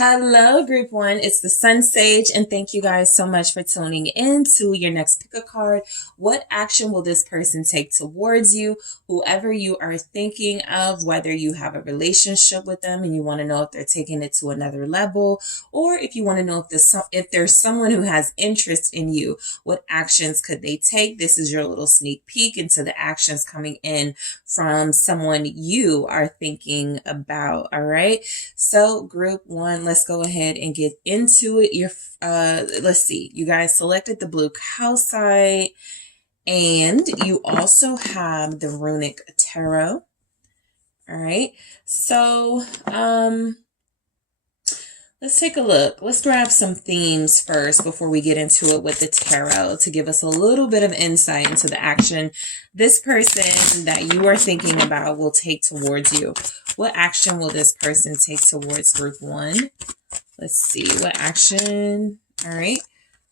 Hello, group one. It's the SunSage, and thank you guys so much for tuning in to your next pick a card. What action will this person take towards you? Whoever you are thinking of, whether you have a relationship with them and you want to know if they're taking it to another level, or if you want to know if there's someone who has interest in you, what actions could they take? This is your little sneak peek into the actions coming in from someone you are thinking about. All right. So group one, let's go ahead and get into it. Let's see. You guys selected the blue calcite, and you also have the runic tarot. All right. So, let's take a look. Let's grab some themes first before we get into it with the tarot to give us a little bit of insight into the action this person that you are thinking about will take towards you. What action will this person take towards group one? Let's see what action. All right.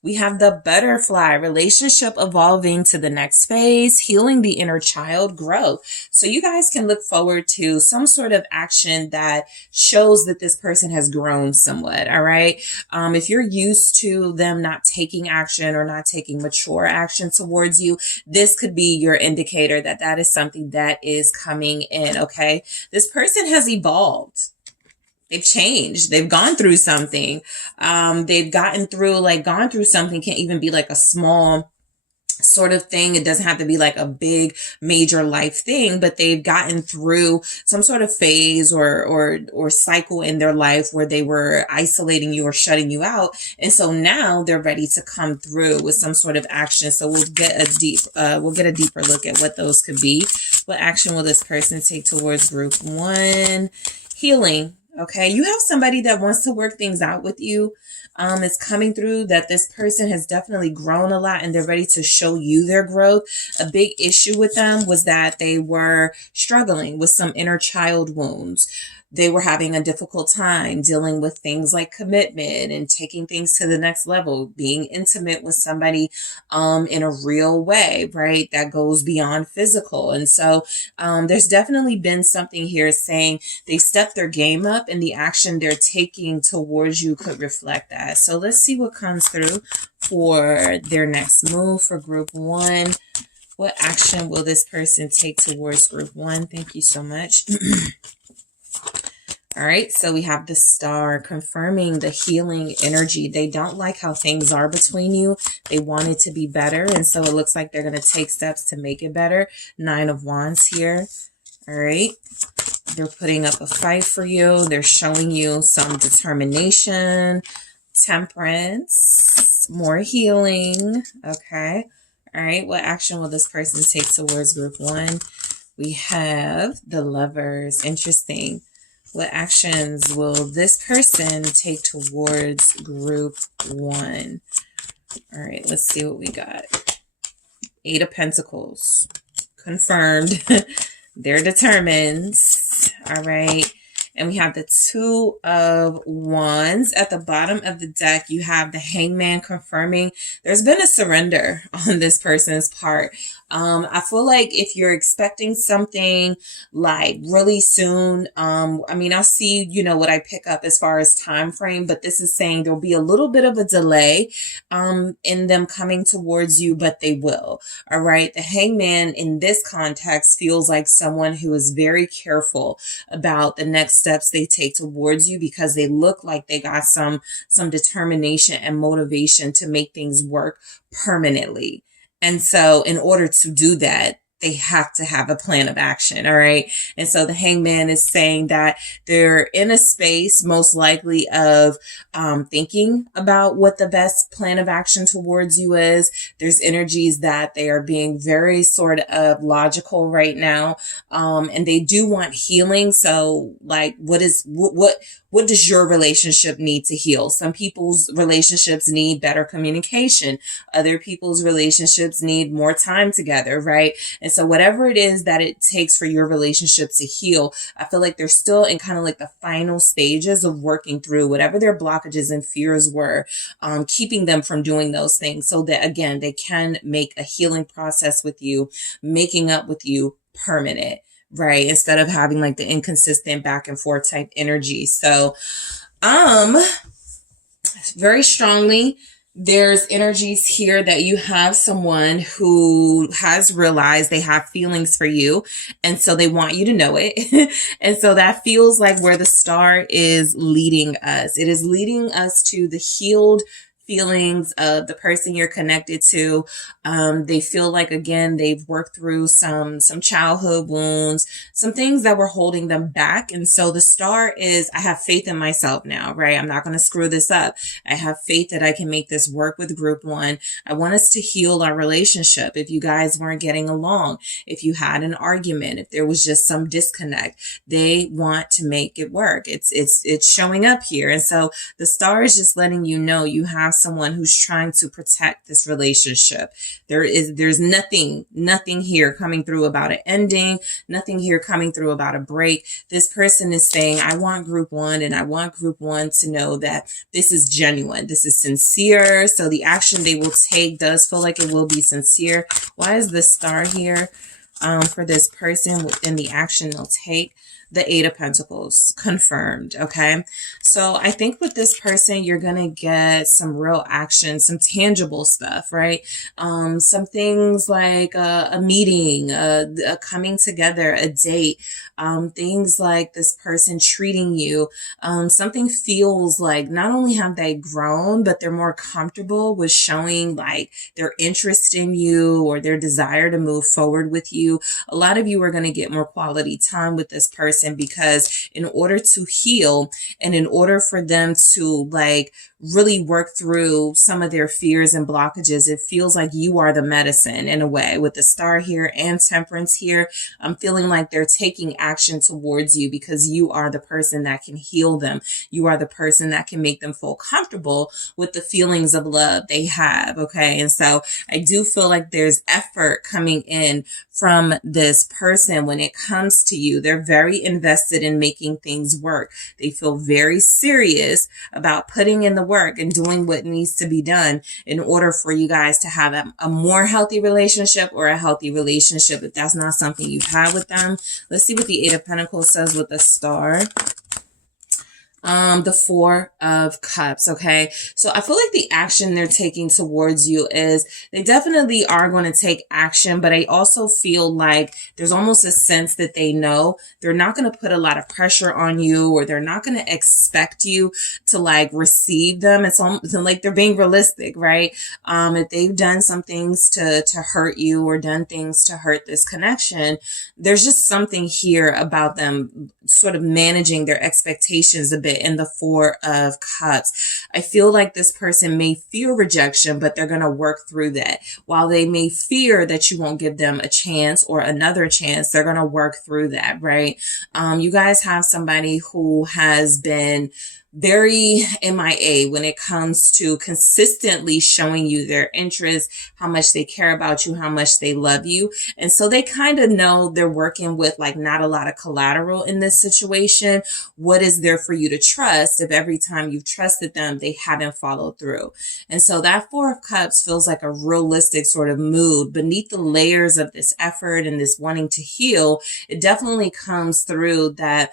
We have the butterfly, relationship evolving to the next phase, healing the inner child, growth. So you guys can look forward to some sort of action that shows that this person has grown somewhat. All right. If you're used to them not taking action or not taking mature action towards you, this could be your indicator that that is something that is coming in. Okay. This person has evolved. They've changed. They've gone through something. They've gone through something. Can't even be like a small sort of thing. It doesn't have to be like a big major life thing, but they've gotten through some sort of phase or cycle in their life where they were isolating you or shutting you out. And so now they're ready to come through with some sort of action. So we'll get a deeper look at what those could be. What action will this person take towards group one? Healing. Okay, you have somebody that wants to work things out with you. It's coming through that this person has definitely grown a lot and they're ready to show you their growth. A big issue with them was that they were struggling with some inner child wounds. They were having a difficult time dealing with things like commitment and taking things to the next level, being intimate with somebody in a real way, right? That goes beyond physical. And so there's definitely been something here saying they stepped their game up and the action they're taking towards you could reflect that. So let's see what comes through for their next move for group one. What action will this person take towards group one? Thank you so much. All right, so we have the star confirming the healing energy. They don't like how things are between you. They want it to be better, and so it looks like they're going to take steps to make it better. 9 of Wands here. All right, they're putting up a fight for you. They're showing you some determination, temperance, more healing. Okay, all right, what action will this person take towards group one? We have the Lovers. Interesting. What actions will this person take towards group one? All right, let's see what we got. 8 of Pentacles. Confirmed. They're determined. All right. And we have the 2 of Wands. At the bottom of the deck, you have the Hangman confirming there's been a surrender on this person's part. I feel like if you're expecting something like really soon, I'll see, what I pick up as far as time frame, but this is saying there'll be a little bit of a delay, in them coming towards you, but they will. All right. The Hangman in this context feels like someone who is very careful about the next steps they take towards you because they look like they got some determination and motivation to make things work permanently. And so in order to do that, they have to have a plan of action. All right. And so the Hangman is saying that they're in a space most likely of thinking about what the best plan of action towards you is. There's energies that they are being very sort of logical right now. And they do want healing. So like, what does your relationship need to heal? Some people's relationships need better communication. Other people's relationships need more time together, right? And so whatever it is that it takes for your relationship to heal, I feel like they're still in kind of like the final stages of working through whatever their blockages and fears were, keeping them from doing those things so that, again, they can make a healing process with you, making up with you permanent. Right. Instead of having like the inconsistent back and forth type energy. So Very strongly, there's energies here that you have someone who has realized they have feelings for you, and so they want you to know it. And so that feels like where the star is leading us. It is leading us to the healed feelings of the person you're connected to. They feel like, again, they've worked through some childhood wounds, some things that were holding them back. And so the star is, I have faith in myself now, right? I'm not going to screw this up. I have faith that I can make this work with group one. I want us to heal our relationship. If you guys weren't getting along, if you had an argument, if there was just some disconnect, they want to make it work. It's showing up here. And so the star is just letting you know you have someone who's trying to protect this relationship. There's nothing here coming through about an ending, nothing here coming through about a break. This person is saying, I want group one, and I want group one to know that this is genuine. This is sincere. So the action they will take does feel like it will be sincere. Why is the star here for this person within the action they'll take? The Eight of Pentacles, confirmed. Okay. So I think with this person, you're going to get some real action, some tangible stuff, right? Some things like a meeting, a coming together, a date, things like this person treating you. Something feels like not only have they grown, but they're more comfortable with showing like their interest in you or their desire to move forward with you. A lot of you are going to get more quality time with this person, because in order to heal and in order for them to like really work through some of their fears and blockages, it feels like you are the medicine in a way. With the star here and temperance here, I'm feeling like they're taking action towards you because you are the person that can heal them. You are the person that can make them feel comfortable with the feelings of love they have. Okay. And so I do feel like there's effort coming in from this person when it comes to you. They're very invested in making things work. They feel very serious about putting in the work and doing what needs to be done in order for you guys to have a more healthy relationship or a healthy relationship. If that's not something you've had with them, let's see what the Eight of Pentacles says with the star. The Four of Cups. Okay. So I feel like the action they're taking towards you is they definitely are going to take action, but I also feel like there's almost a sense that they know they're not going to put a lot of pressure on you, or they're not going to expect you to like receive them. It's almost like they're being realistic, right? If they've done some things to hurt you or done things to hurt this connection, there's just something here about them sort of managing their expectations a bit. In the Four of Cups, I feel like this person may fear rejection, but they're going to work through that. While they may fear that you won't give them a chance or another chance, they're going to work through that, right? You guys have somebody who has been very MIA when it comes to consistently showing you their interest, how much they care about you, how much they love you. And so they kind of know they're working with like not a lot of collateral in this situation. What is there for you to trust if every time you've trusted them, they haven't followed through? And so that Four of Cups feels like a realistic sort of mood beneath the layers of this effort and this wanting to heal. It definitely comes through that,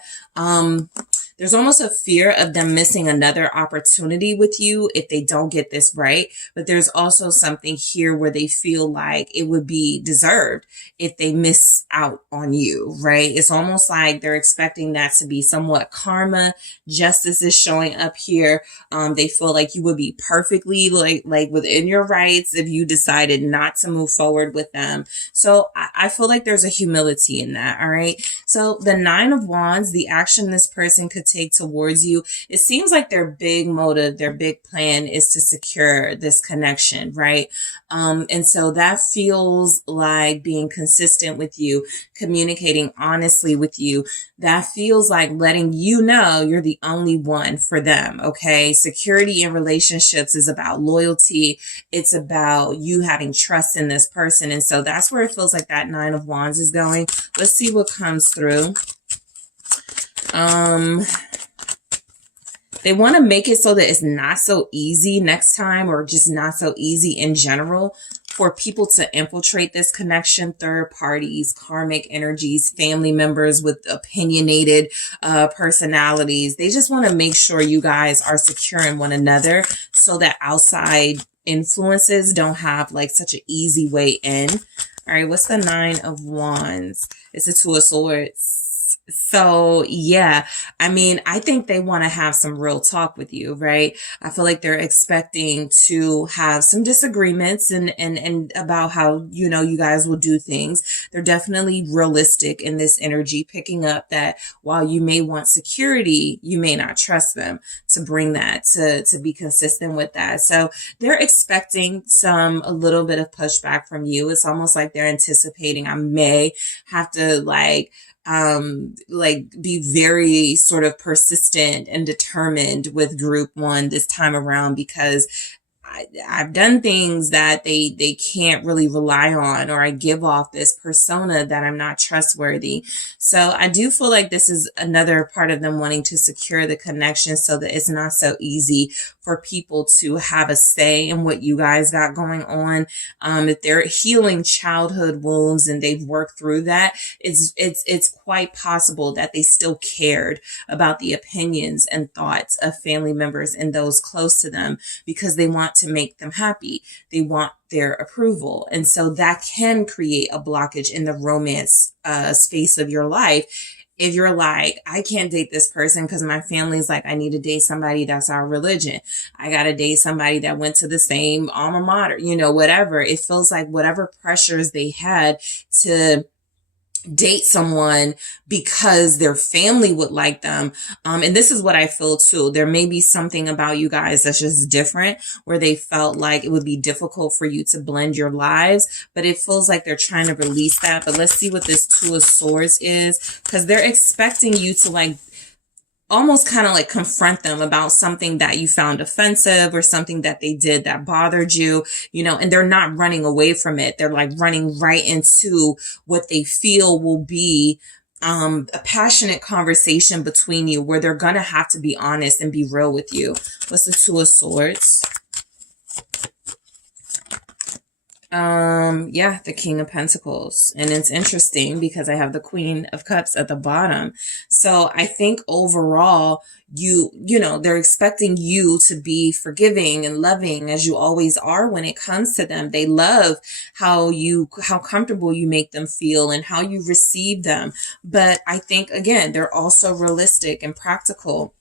there's almost a fear of them missing another opportunity with you if they don't get this right. But there's also something here where they feel like it would be deserved if they miss out on you, right? It's almost like they're expecting that to be somewhat karma. Justice is showing up here. They feel like you would be perfectly like within your rights if you decided not to move forward with them. So I feel like there's a humility in that. All right. So the Nine of Wands, the action this person could take towards you, it seems like their big motive, their big plan is to secure this connection, right? And so that feels like being consistent with you, communicating honestly with you. That feels like letting you know you're the only one for them. Okay. Security in relationships is about loyalty. It's about you having trust in this person. And so that's where it feels like that Nine of Wands is going. Let's see what comes through. They want to make it so that it's not so easy next time, or just not so easy in general. for people to infiltrate this connection, third parties, karmic energies, family members with opinionated personalities. They just want to make sure you guys are secure in one another so that outside influences don't have like such an easy way in. All right, what's the Nine of Wands? It's the Two of Swords. So yeah, I mean, I think they want to have some real talk with you, right? I feel like they're expecting to have some disagreements and about how, you know, you guys will do things. They're definitely realistic in this energy, picking up that while you may want security, you may not trust them to bring that, to be consistent with that. So they're expecting a little bit of pushback from you. It's almost like they're anticipating I may have to like be very sort of persistent and determined with group one this time around, because I've done things that they can't really rely on, or I give off this persona that I'm not trustworthy. So I do feel like this is another part of them wanting to secure the connection so that it's not so easy for people to have a say in what you guys got going on. If they're healing childhood wounds and they've worked through that, it's quite possible that they still cared about the opinions and thoughts of family members and those close to them, because they want to make them happy. They want their approval. And so that can create a blockage in the romance space of your life. If you're like, I can't date this person because my family's like, I need to date somebody that's our religion. I got to date somebody that went to the same alma mater, you know, whatever. It feels like whatever pressures they had to date someone because their family would like them. And this is what I feel too. There may be something about you guys that's just different, where they felt like it would be difficult for you to blend your lives, but it feels like they're trying to release that. But let's see what this Two of Swords is, because they're expecting you to like almost kind of like confront them about something that you found offensive or something that they did that bothered you, you know, and they're not running away from it. They're like running right into what they feel will be a passionate conversation between you, where they're going to have to be honest and be real with you. What's the Two of Swords? Yeah, the King of Pentacles. And it's interesting because I have the Queen of Cups at the bottom. So I think overall, you know, they're expecting you to be forgiving and loving as you always are when it comes to them. They love how comfortable you make them feel and how you receive them. But I think, again, they're also realistic and practical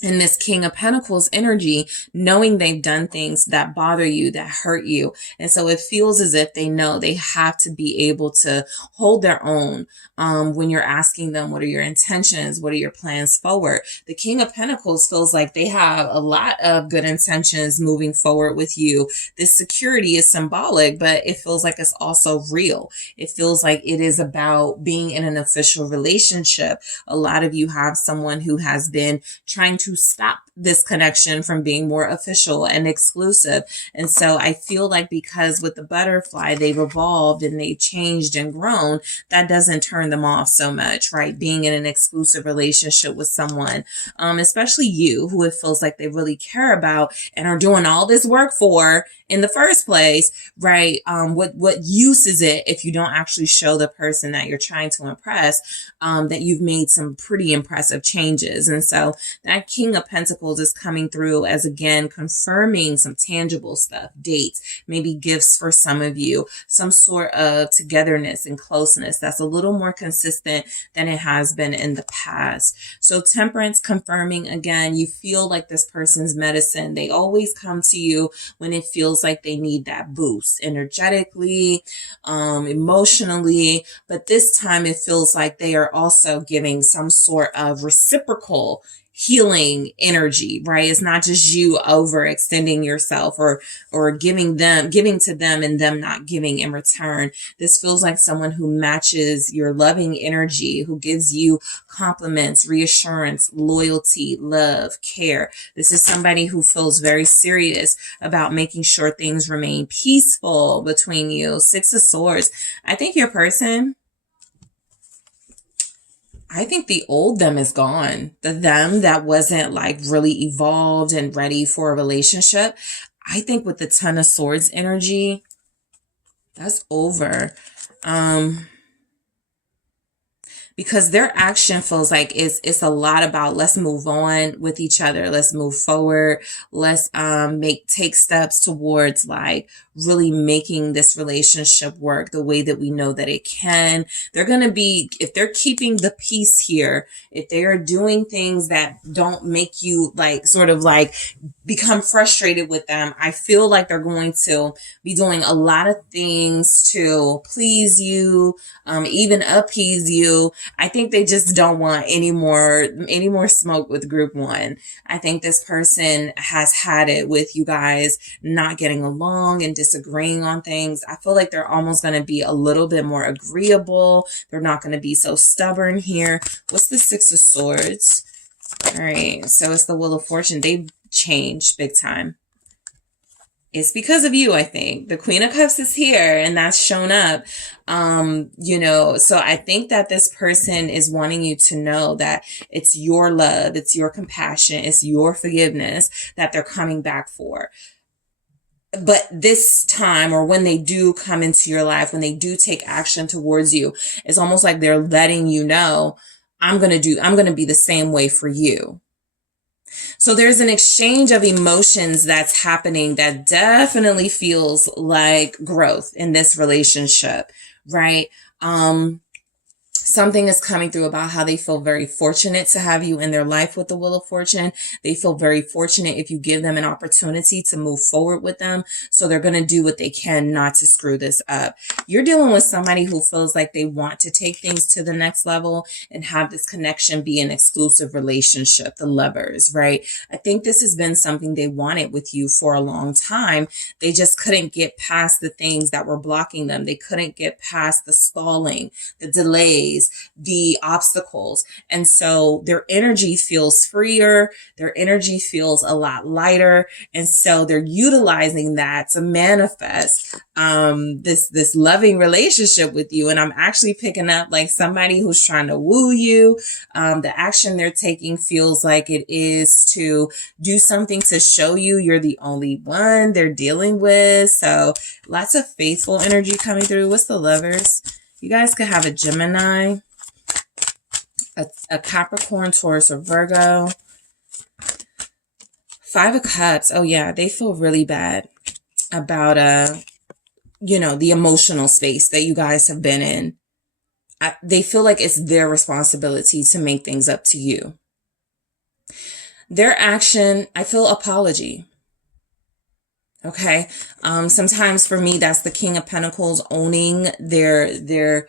in this King of Pentacles energy, knowing they've done things that bother you, that hurt you. And so it feels as if they know they have to be able to hold their own when you're asking them, what are your intentions? What are your plans forward? The King of Pentacles feels like they have a lot of good intentions moving forward with you. This security is symbolic, but it feels like it's also real. It feels like it is about being in an official relationship. A lot of you have someone who has been trying to stop this connection from being more official and exclusive. And so I feel like because with the butterfly, they've evolved and they've changed and grown, that doesn't turn them off so much, right? Being in an exclusive relationship with someone, especially you, who it feels like they really care about and are doing all this work for in the first place, right? What use is it if you don't actually show the person that you're trying to impress, that you've made some pretty impressive changes? And so that King of Pentacles is coming through as, again, confirming some tangible stuff, dates, maybe gifts for some of you, some sort of togetherness and closeness that's a little more consistent than it has been in the past. So Temperance confirming, again, you feel like this person's medicine. They always come to you when it feels like they need that boost energetically, emotionally, but this time it feels like they are also giving some sort of reciprocal healing energy, right? It's not just you overextending yourself or giving to them and them not giving in return. This feels like someone who matches your loving energy, who gives you compliments, reassurance, loyalty, love, care. This is somebody who feels very serious about making sure things remain peaceful between you. Six of Swords. I think your person, I think the old them is gone. The them that wasn't like really evolved and ready for a relationship. I think with the Ten of Swords energy, That's over. Because their action feels like it's a lot about, let's move on with each other. Let's move forward. Let's take steps towards like really making this relationship work the way that we know that it can. They're going to be, if they're keeping the peace here, if they are doing things that don't make you like sort of like become frustrated with them, I feel like they're going to be doing a lot of things to please you, even appease you. I think they just don't want any more smoke with group one. I think this person has had it with you guys not getting along and disagreeing on things. I feel like they're almost going to be a little bit more agreeable. They're not going to be so stubborn here. What's the Six of Swords? All right, so it's the Wheel of Fortune. They've changed big time. It's because of you, I think. The Queen of Cups is here and that's shown up. So I think that this person is wanting you to know that it's your love, it's your compassion, it's your forgiveness that they're coming back for. But this time, or when they do come into your life, when they do take action towards you, it's almost like they're letting you know, I'm going to be the same way for you. So there's an exchange of emotions that's happening that definitely feels like growth in this relationship, right? Something is coming through about how they feel very fortunate to have you in their life with the Wheel of Fortune. They feel very fortunate if you give them an opportunity to move forward with them. So they're going to do what they can not to screw this up. You're dealing with somebody who feels like they want to take things to the next level and have this connection be an exclusive relationship, the Lovers, right? I think this has been something they wanted with you for a long time. They just couldn't get past the things that were blocking them. They couldn't get past the stalling, the delays, the obstacles. And so their energy feels freer. Their energy feels a lot lighter. And so they're utilizing that to manifest this loving relationship with you. And I'm actually picking up like somebody who's trying to woo you. The action they're taking feels like it is to do something to show you you're the only one they're dealing with. So lots of faithful energy coming through. What's the Lovers? You guys could have a Gemini, a Capricorn, Taurus, or Virgo. Five of Cups. Oh yeah, they feel really bad about, the emotional space that you guys have been in. They feel like it's their responsibility to make things up to you. Their action, I feel apology. Okay. Sometimes for me, that's the King of Pentacles owning their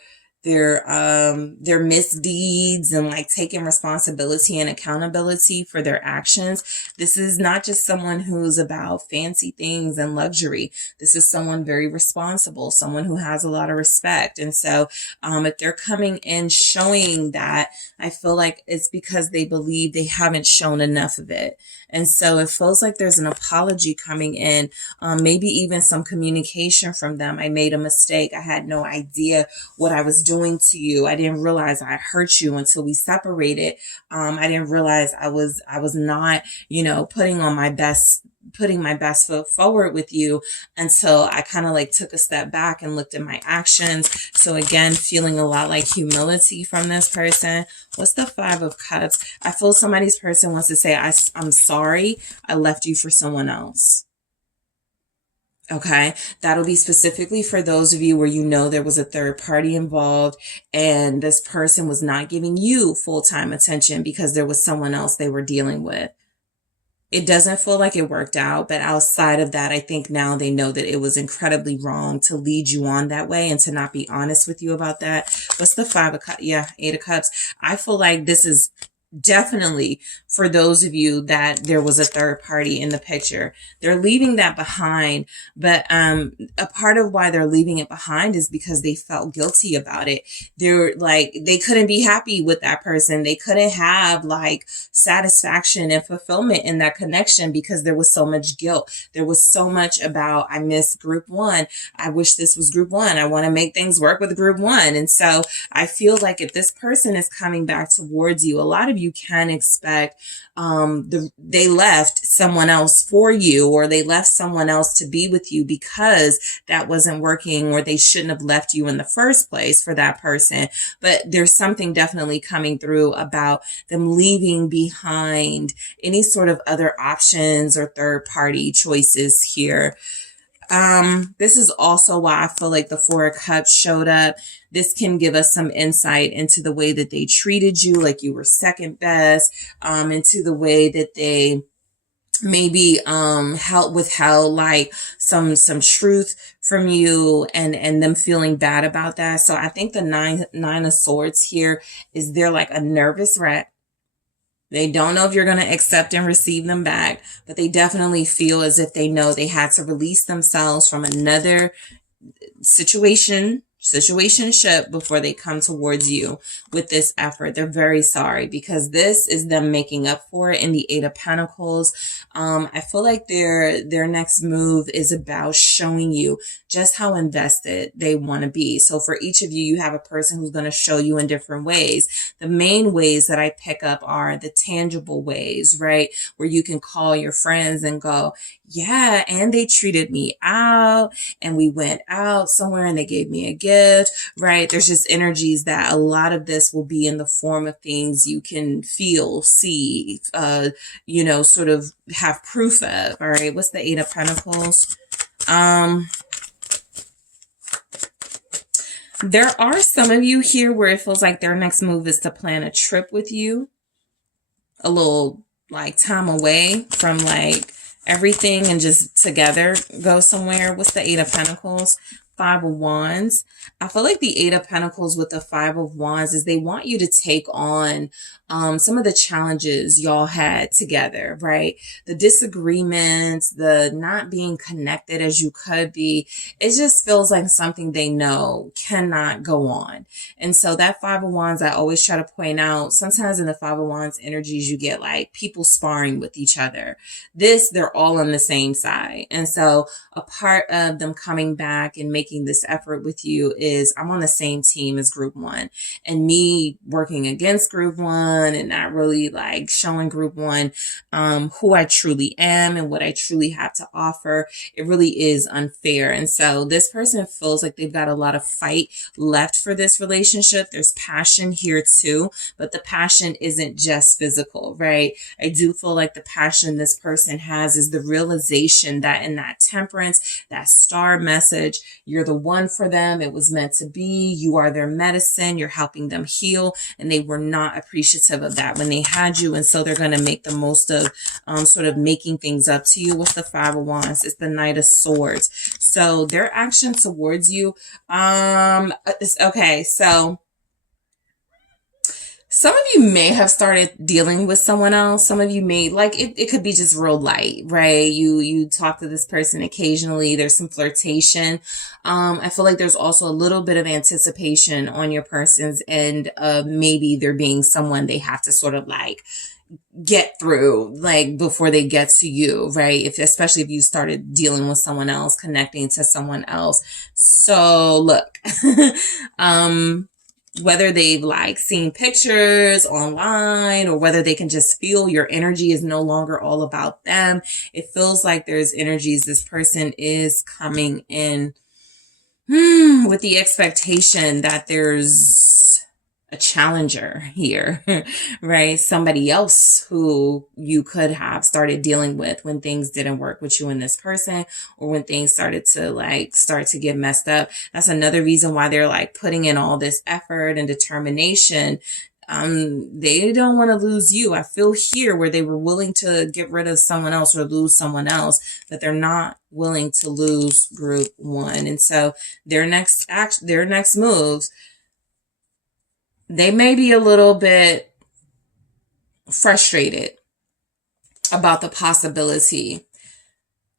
misdeeds and like taking responsibility and accountability for their actions. This is not just someone who's about fancy things and luxury. This is someone very responsible, someone who has a lot of respect. And so, if they're coming in showing that, I feel like it's because they believe they haven't shown enough of it. And so it feels like there's an apology coming in, maybe even some communication from them. I made a mistake. I had no idea what I was doing to you. I didn't realize I hurt you until we separated. I didn't realize I was not, putting my best foot forward with you until I kind of like took a step back and looked at my actions. So again, feeling a lot like humility from this person. What's the Five of Cups? I feel somebody's person wants to say, I'm sorry, I left you for someone else. Okay, that'll be specifically for those of you where there was a third party involved and this person was not giving you full-time attention because there was someone else they were dealing with. It doesn't feel like it worked out, but outside of that, I think now they know that it was incredibly wrong to lead you on that way and to not be honest with you about that. What's the Five of Cups? Yeah, Eight of Cups. I feel like this is definitely for those of you that there was a third party in the picture. They're leaving that behind, but a part of why they're leaving it behind is because they felt guilty about it. They're like, they couldn't be happy with that person. They couldn't have like satisfaction and fulfillment in that connection because there was so much guilt. There was so much about, I miss group one. I wish this was group one. I want to make things work with group one. And so I feel like if this person is coming back towards you, a lot of you can expect they left someone else for you, or they left someone else to be with you because that wasn't working, or they shouldn't have left you in the first place for that person. But there's something definitely coming through about them leaving behind any sort of other options or third party choices here. This is also why I feel like the Four of Cups showed up. This can give us some insight into the way that they treated you, like you were second best, into the way that they maybe withheld like some truth from you, and them feeling bad about that. So I think the nine of swords here is they're like a nervous wreck. They don't know if you're going to accept and receive them back, but they definitely feel as if they know they had to release themselves from another situationship before they come towards you with this effort. They're very sorry, because this is them making up for it in the Eight of Pentacles. I feel like their next move is about showing you just how invested they want to be. So for each of you, you have a person who's going to show you in different ways. The main ways that I pick up are the tangible ways, right? Where you can call your friends and go, yeah, and they treated me out, and we went out somewhere and they gave me a gift, right? There's just energies that a lot of this will be in the form of things you can feel, see, sort of have proof of. All right. What's the Eight of Pentacles? There are some of you here where it feels like their next move is to plan a trip with you, a little like time away from like everything, and just together go somewhere. What's the Eight of Pentacles? Five of Wands. I feel like the Eight of Pentacles with the Five of Wands is they want you to take on some of the challenges y'all had together, right? The disagreements, the not being connected as you could be. It just feels like something they know cannot go on. And so that Five of Wands, I always try to point out, sometimes in the Five of Wands energies, you get like people sparring with each other. They're all on the same side. And so a part of them coming back and making this effort with you is, I'm on the same team as group one, and me working against group one and not really like showing group one who I truly am and what I truly have to offer. It really is unfair. And so this person feels like they've got a lot of fight left for this relationship. There's passion here too, but the passion isn't just physical, right? I do feel like the passion this person has is the realization that in that temperance, that star message, you're the one for them. It was meant to be. You are their medicine. You're helping them heal. And they were not appreciative of that when they had you. And so they're going to make the most of sort of making things up to you. What's the Five of Wands? It's the Knight of Swords. So their action towards you. Okay. So some of you may have started dealing with someone else. Some of you may, like, it could be just real light, right? You talk to this person occasionally. There's some flirtation. I feel like there's also a little bit of anticipation on your person's end of maybe there being someone they have to sort of like get through, like before they get to you, right? Especially if you started dealing with someone else, connecting to someone else. So look, whether they've like seen pictures online or whether they can just feel your energy is no longer all about them. It feels like there's energies. This person is coming in with the expectation that there's a challenger here, right? Somebody else who you could have started dealing with when things didn't work with you and this person, or when things started to get messed up. That's another reason why they're like putting in all this effort and determination. They don't want to lose you. I feel here where they were willing to get rid of someone else or lose someone else, but they're not willing to lose group one. And so their next moves, they may be a little bit frustrated about the possibility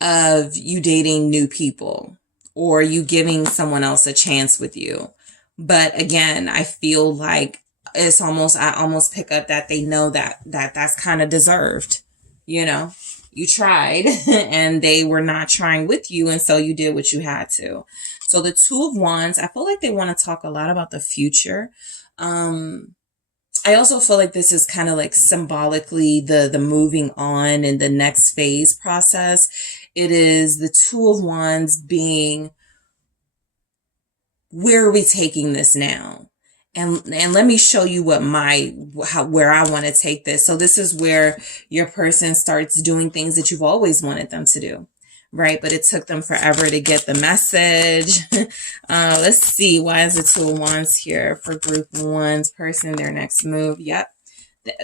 of you dating new people or you giving someone else a chance with you. But again, I feel like I almost pick up that they know that's kind of deserved. You know, you tried and they were not trying with you. And so you did what you had to. So the Two of Wands, I feel like they want to talk a lot about the future. I also feel like this is kind of like symbolically the moving on and the next phase process. It is the Two of Wands being, where are we taking this now? And let me show you what where I want to take this. So this is where your person starts doing things that you've always wanted them to do, right? But it took them forever to get the message. Let's see. Why is the Two of Wands here for group one's person, their next move? Yep.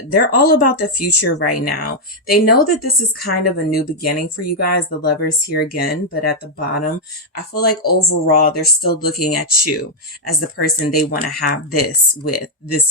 They're all about the future right now. They know that this is kind of a new beginning for you guys. The Lovers here again, but at the bottom, I feel like overall, they're still looking at you as the person they want to have this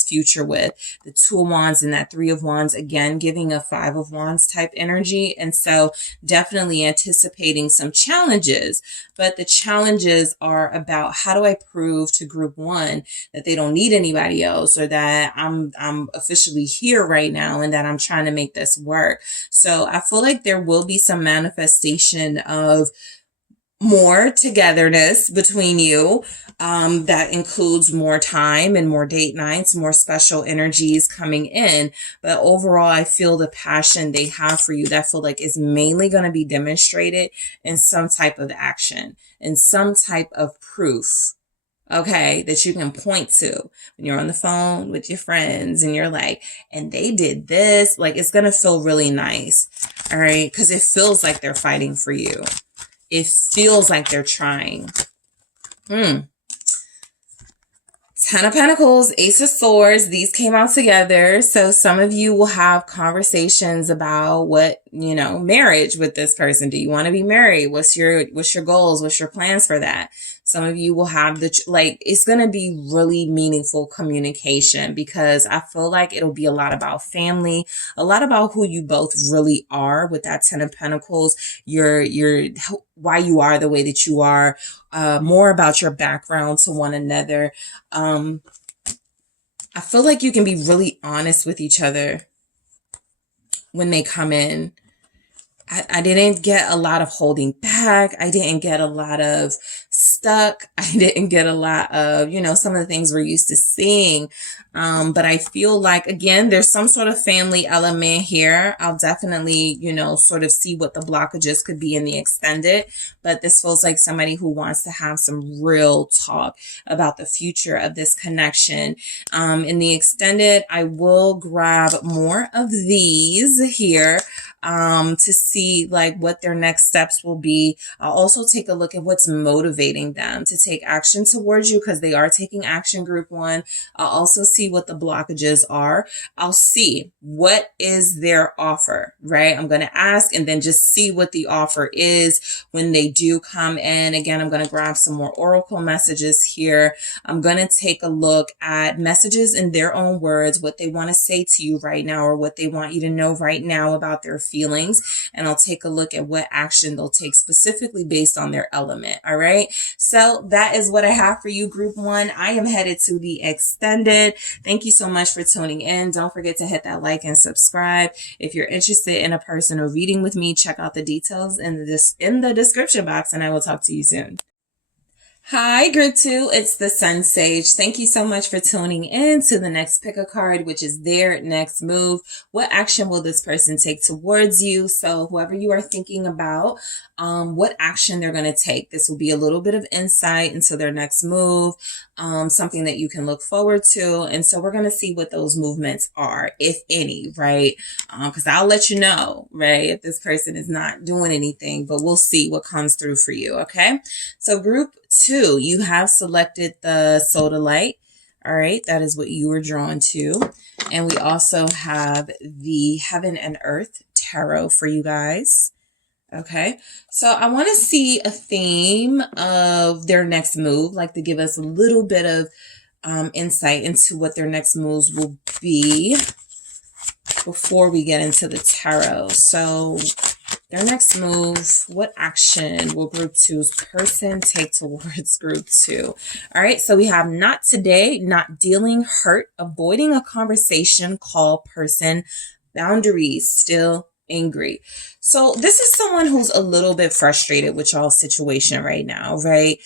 future with. The Two of Wands and that Three of Wands, again, giving a Five of Wands type energy. And so definitely anticipating some challenges, but the challenges are about, how do I prove to group one that they don't need anybody else, or that I'm officially here right now and that I'm trying to make this work. So I feel like there will be some manifestation of more togetherness between you, that includes more time and more date nights, more special energies coming in. But overall, I feel the passion they have for you, that feel like is mainly going to be demonstrated in some type of action, in some type of proof. Okay, that you can point to when you're on the phone with your friends and you're like, and they did this. Like, it's going to feel really nice. All right. Because it feels like they're fighting for you. It feels like they're trying. Ten of Pentacles, Ace of Swords, these came out together. So some of you will have conversations about what, marriage with this person. Do you want to be married? What's your goals? What's your plans for that? Some of you will have it's going to be really meaningful communication, because I feel like it'll be a lot about family, a lot about who you both really are with that Ten of Pentacles, why you are the way that you are, more about your background to one another. I feel like you can be really honest with each other when they come in. I didn't get a lot of holding back. I didn't get a lot of stuck. I didn't get a lot of, some of the things we're used to seeing. But I feel like, again, there's some sort of family element here. I'll definitely, sort of see what the blockages could be in the extended. But this feels like somebody who wants to have some real talk about the future of this connection. In the extended, I will grab more of these here to see like what their next steps will be. I'll also take a look at what's motivating them to take action towards you, because they are taking action, group one. I'll also see what the blockages are. I'll see what is their offer, right? I'm going to ask and then just see what the offer is when they do come in. Again, I'm going to grab some more oracle messages here. I'm going to take a look at messages in their own words, what they want to say to you right now, or what they want you to know right now about their feelings. And I'll take a look at what action they'll take specifically based on their element. All right. So that is what I have for you, group one. I am headed to the extended. Thank you so much for tuning in. Don't forget to hit that like and subscribe. If you're interested in a personal reading with me, check out the details in the description box, and I will talk to you soon. Hi, group two. It's the SunSage. Thank you so much for tuning in to the next pick a card, which is their next move. What action will this person take towards you? So whoever you are thinking about, what action they're going to take. This will be a little bit of insight into their next move, something that you can look forward to. And so we're going to see what those movements are, if any, right? Because I'll let you know, right, if this person is not doing anything, but we'll see what comes through for you. Okay. So group two, you have selected the Sodalite. All right. That is what you were drawn to. And we also have the Heaven and Earth Tarot for you guys. Okay, so I want to see a theme of their next move, like to give us a little bit of insight into what their next moves will be before we get into the tarot. So their next move, what action will group two's person take towards group two? All right, so we have not today, not dealing, hurt, avoiding a conversation, call, person, boundaries, still angry. So this is someone who's a little bit frustrated with y'all's situation right now, right?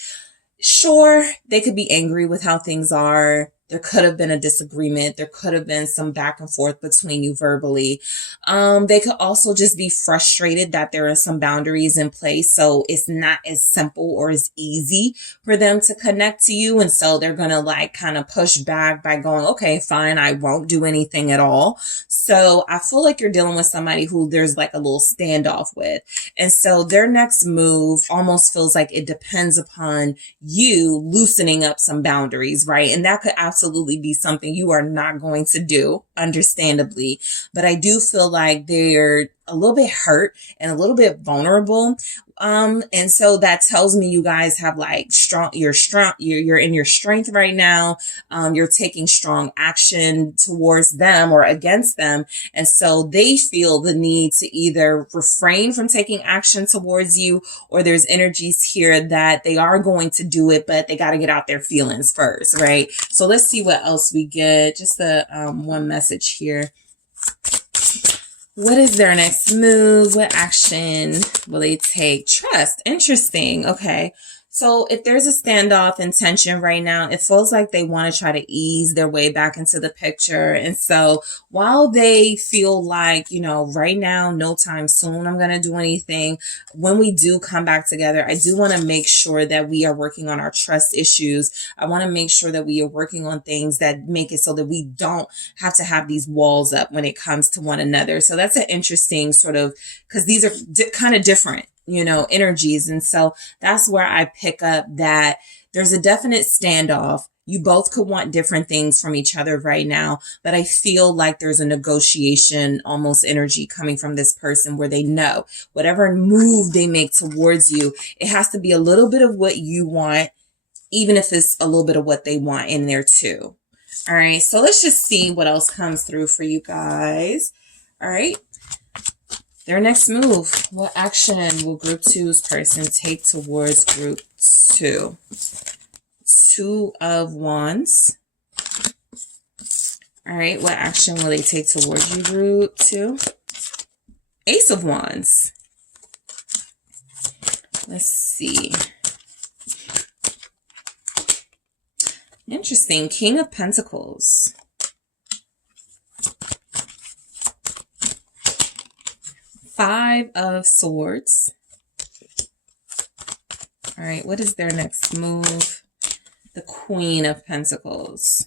Sure, they could be angry with how things are. There could have been a disagreement. There could have been some back and forth between you verbally. They could also just be frustrated that there are some boundaries in place. So it's not as simple or as easy for them to connect to you. And so they're going to like kind of push back by going, okay, fine, I won't do anything at all. So I feel like you're dealing with somebody who there's like a little standoff with. And so their next move almost feels like it depends upon you loosening up some boundaries, right? And that could absolutely be something you are not going to do, understandably. But I do feel like they're a little bit hurt and a little bit vulnerable. And so that tells me you guys have like you're in your strength right now. You're taking strong action towards them or against them. And so they feel the need to either refrain from taking action towards you, or there's energies here that they are going to do it, but they got to get out their feelings first, right? So let's see what else we get. Just the one message here. What is their next move? What action will they take? Trust. Interesting. Okay. So if there's a standoff and tension right now, it feels like they want to try to ease their way back into the picture. And so while they feel like, you know, right now, no time soon, I'm going to do anything. When we do come back together, I do want to make sure that we are working on our trust issues. I want to make sure that we are working on things that make it so that we don't have to have these walls up when it comes to one another. So that's an interesting sort of, because these are kind of different, you know, energies. And so that's where I pick up that there's a definite standoff. You both could want different things from each other right now, but I feel like there's a negotiation almost energy coming from this person where they know whatever move they make towards you, it has to be a little bit of what you want, even if it's a little bit of what they want in there too. All right. So let's just see what else comes through for you guys. All right. Their next move. What action will group two's person take towards group two? Two of Wands. All right. What action will they take towards you, group two? Ace of Wands. Let's see. Interesting. King of Pentacles. Five of Swords. All right, what is their next move? The Queen of Pentacles.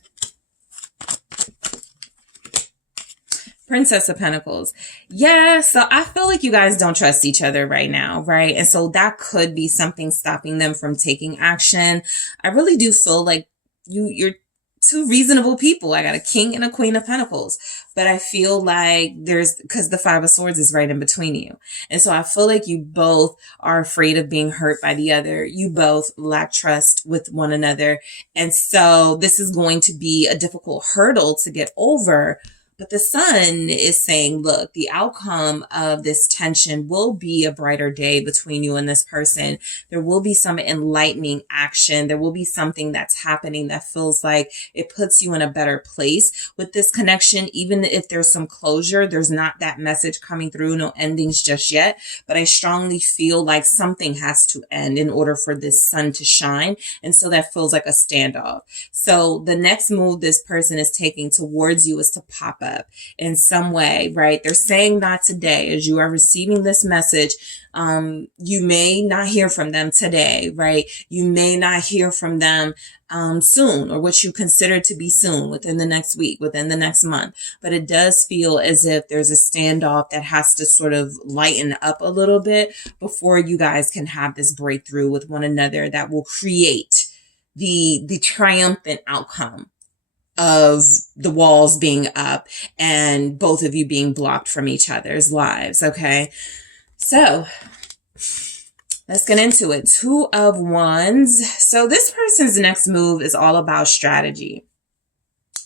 Princess of Pentacles. Yeah, so I feel like you guys don't trust each other right now, right? And so that could be something stopping them from taking action. I really do feel like you're two reasonable people. I got a King and a Queen of Pentacles, but I feel like because the Five of Swords is right in between you. And so I feel like you both are afraid of being hurt by the other. You both lack trust with one another. And so this is going to be a difficult hurdle to get over. But the Sun is saying, look, the outcome of this tension will be a brighter day between you and this person. There will be some enlightening action. There will be something that's happening that feels like it puts you in a better place with this connection. Even if there's some closure, there's not that message coming through, no endings just yet. But I strongly feel like something has to end in order for this sun to shine. And so that feels like a standoff. So the next move this person is taking towards you is to pop up in some way, right? They're saying that today as you are receiving this message, you may not hear from them today, right? You may not hear from them soon, or what you consider to be soon, within the next week, within the next month. But it does feel as if there's a standoff that has to sort of lighten up a little bit before you guys can have this breakthrough with one another that will create the triumphant outcome of the walls being up and both of you being blocked from each other's lives. Okay. So let's get into it. Two of Wands. So this person's next move is all about strategy.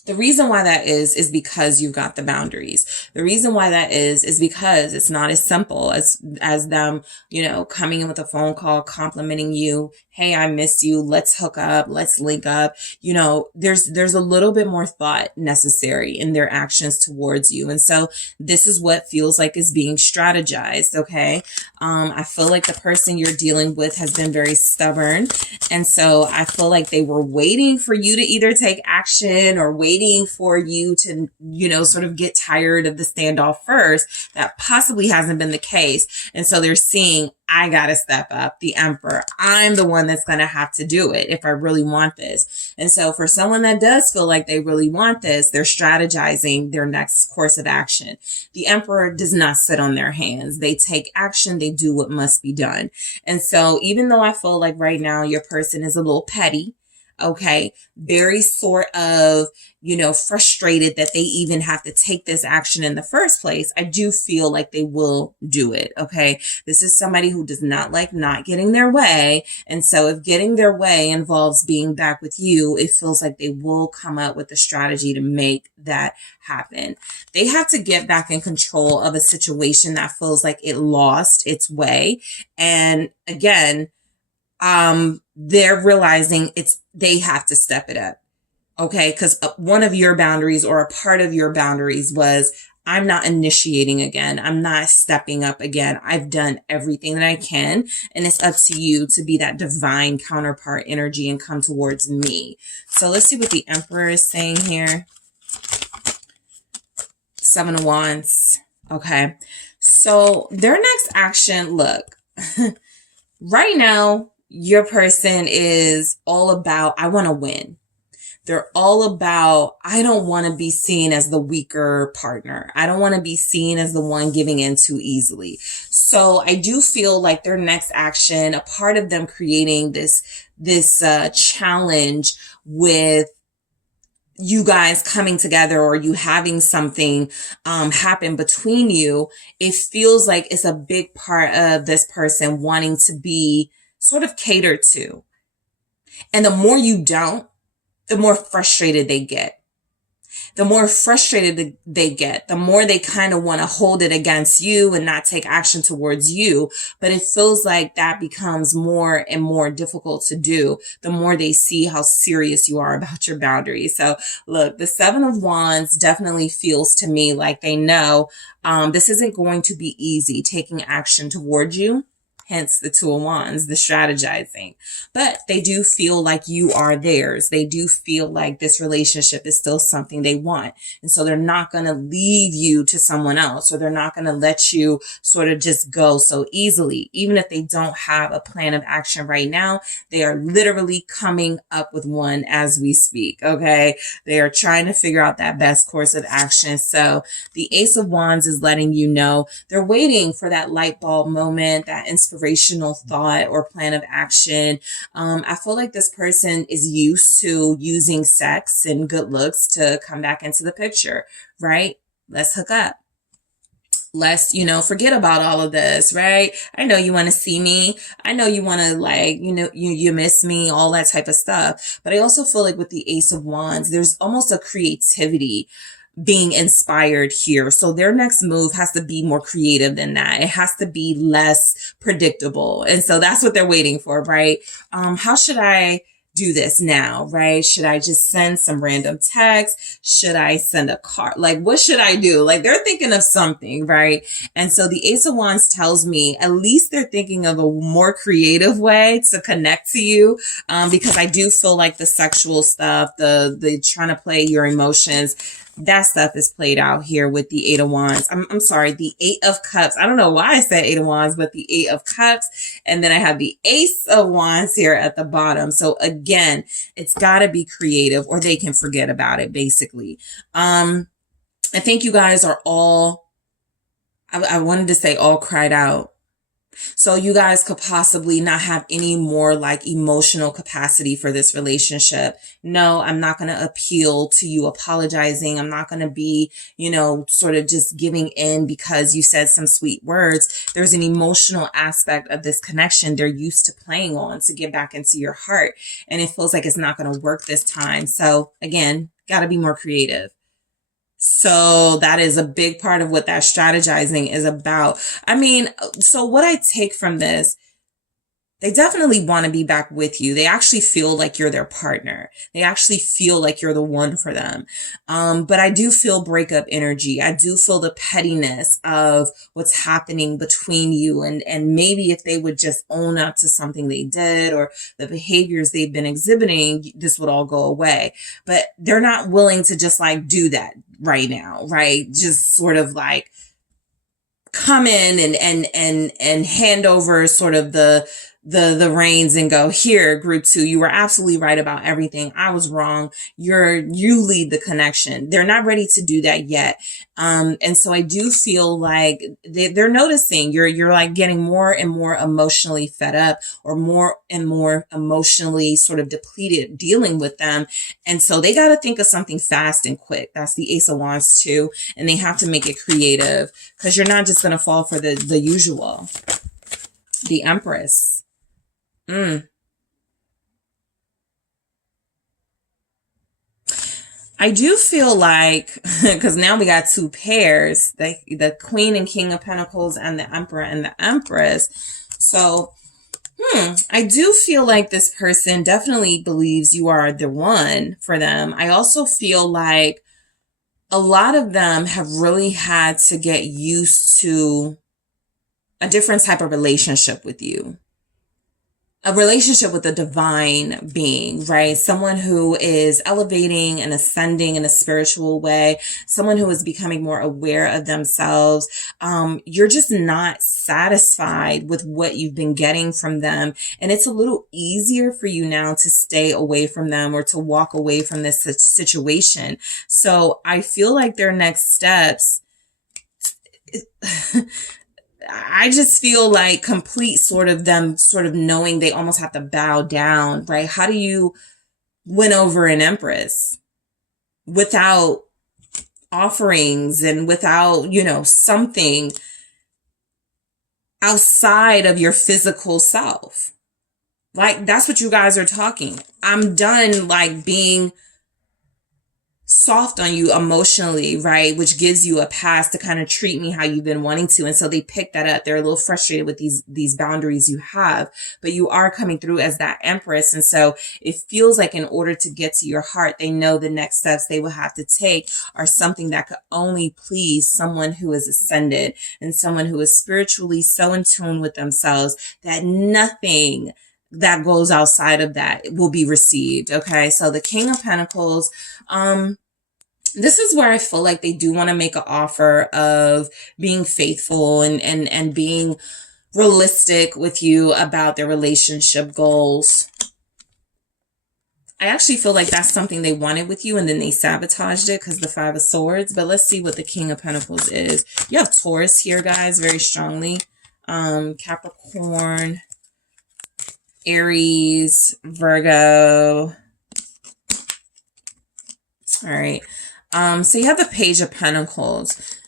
The reason why that is because you've got the boundaries. The reason why that is because it's not as simple as them, you know, coming in with a phone call, complimenting you. Hey, I miss you. Let's hook up. Let's link up. You know, there's a little bit more thought necessary in their actions towards you. And so this is what feels like is being strategized. Okay. I feel like the person you're dealing with has been very stubborn. And so I feel like they were waiting for you to either take action or waiting for you to, you know, sort of get tired of the standoff first. That possibly hasn't been the case. And so they're seeing, I got to step up, the Emperor. I'm the one that's going to have to do it if I really want this. And so for someone that does feel like they really want this, they're strategizing their next course of action. The Emperor does not sit on their hands. They take action. They do what must be done. And so even though I feel like right now your person is a little petty, okay, very sort of, you know, frustrated that they even have to take this action in the first place, I do feel like they will do it, okay? This is somebody who does not like not getting their way. And so if getting their way involves being back with you, it feels like they will come up with a strategy to make that happen. They have to get back in control of a situation that feels like it lost its way. And again, they're realizing they have to step it up. Okay. Cause one of your boundaries or a part of your boundaries was, I'm not initiating again. I'm not stepping up again. I've done everything that I can. And it's up to you to be that divine counterpart energy and come towards me. So let's see what the Emperor is saying here. 7 of Wands. Okay. So their next action, look, right now, your person is all about, I want to win. They're all about, I don't want to be seen as the weaker partner. I don't want to be seen as the one giving in too easily. So I do feel like their next action, a part of them creating this challenge with you guys coming together or you having something happen between you, it feels like it's a big part of this person wanting to be sort of catered to. And the more you don't, the more frustrated they get. The more frustrated they get, the more they kind of want to hold it against you and not take action towards you. But it feels like that becomes more and more difficult to do the more they see how serious you are about your boundaries. So look, the 7 of Wands definitely feels to me like they know this isn't going to be easy taking action towards you. Hence the 2 of Wands, the strategizing. But they do feel like you are theirs. They do feel like this relationship is still something they want. And so they're not going to leave you to someone else, or they're not going to let you sort of just go so easily. Even if they don't have a plan of action right now, they are literally coming up with one as we speak. Okay. They are trying to figure out that best course of action. So the Ace of Wands is letting you know they're waiting for that light bulb moment, that inspirational thought or plan of action. I feel like this person is used to using sex and good looks to come back into the picture, right? Let's hook up. Let's, forget about all of this, right? I know you want to see me. I know you want to you miss me, all that type of stuff. But I also feel like with the Ace of Wands, there's almost a creativity being inspired here. So their next move has to be more creative than that. It has to be less predictable. And so that's what they're waiting for, right? How should I do this now, right? Should I just send some random text? Should I send a card? Like, what should I do? Like, they're thinking of something, right? And so the Ace of Wands tells me at least they're thinking of a more creative way to connect to you. Because I do feel like the sexual stuff, the trying to play your emotions, that stuff is played out here with the 8 of Wands. I'm sorry, the 8 of Cups. I don't know why I said 8 of Wands, but the 8 of Cups. And then I have the Ace of Wands here at the bottom. So again, it's got to be creative or they can forget about it, basically. I think you guys are all, I wanted to say all cried out. So you guys could possibly not have any more like emotional capacity for this relationship. No, I'm not going to appeal to you apologizing. I'm not going to be, sort of just giving in because you said some sweet words. There's an emotional aspect of this connection they're used to playing on to get back into your heart. And it feels like it's not going to work this time. So again, got to be more creative. So that is a big part of what that strategizing is about. I mean, so what I take from this, they definitely want to be back with you. They actually feel like you're their partner. They actually feel like you're the one for them. But I do feel breakup energy. I do feel the pettiness of what's happening between you. And maybe if they would just own up to something they did or the behaviors they've been exhibiting, this would all go away. But they're not willing to just like do that right now, right? Just sort of like come in and hand over sort of the reins and go, here, group 2, you were absolutely right about everything. I was wrong. You lead the connection. They're not ready to do that yet. And so I do feel like they're noticing you're like getting more and more emotionally fed up or more and more emotionally sort of depleted dealing with them. And so they got to think of something fast and quick. That's the Ace of Wands too. And they have to make it creative because you're not just going to fall for the usual. The Empress. I do feel like, because now we got 2 pairs, the Queen and King of Pentacles and the Emperor and the Empress. So, I do feel like this person definitely believes you are the one for them. I also feel like a lot of them have really had to get used to a different type of relationship with you. A relationship with a divine being, right? Someone who is elevating and ascending in a spiritual way, someone who is becoming more aware of themselves. You're just not satisfied with what you've been getting from them. And it's a little easier for you now to stay away from them or to walk away from this situation. So I feel like their next steps, I just feel like complete sort of them sort of knowing they almost have to bow down, right? How do you win over an Empress without offerings and without, something outside of your physical self? Like, that's what you guys are talking. I'm done like being soft on you emotionally, right? Which gives you a pass to kind of treat me how you've been wanting to. And so they pick that up. They're a little frustrated with these boundaries you have, but you are coming through as that Empress. And so it feels like in order to get to your heart, they know the next steps they will have to take are something that could only please someone who is ascended and someone who is spiritually so in tune with themselves that nothing that goes outside of that will be received. Okay. So the King of Pentacles, this is where I feel like they do want to make an offer of being faithful and being realistic with you about their relationship goals. I actually feel like that's something they wanted with you and then they sabotaged it because the 5 of Swords. But let's see what the King of Pentacles is. You have Taurus here, guys, very strongly. Capricorn, Aries, Virgo. All right. So you have the Page of Pentacles.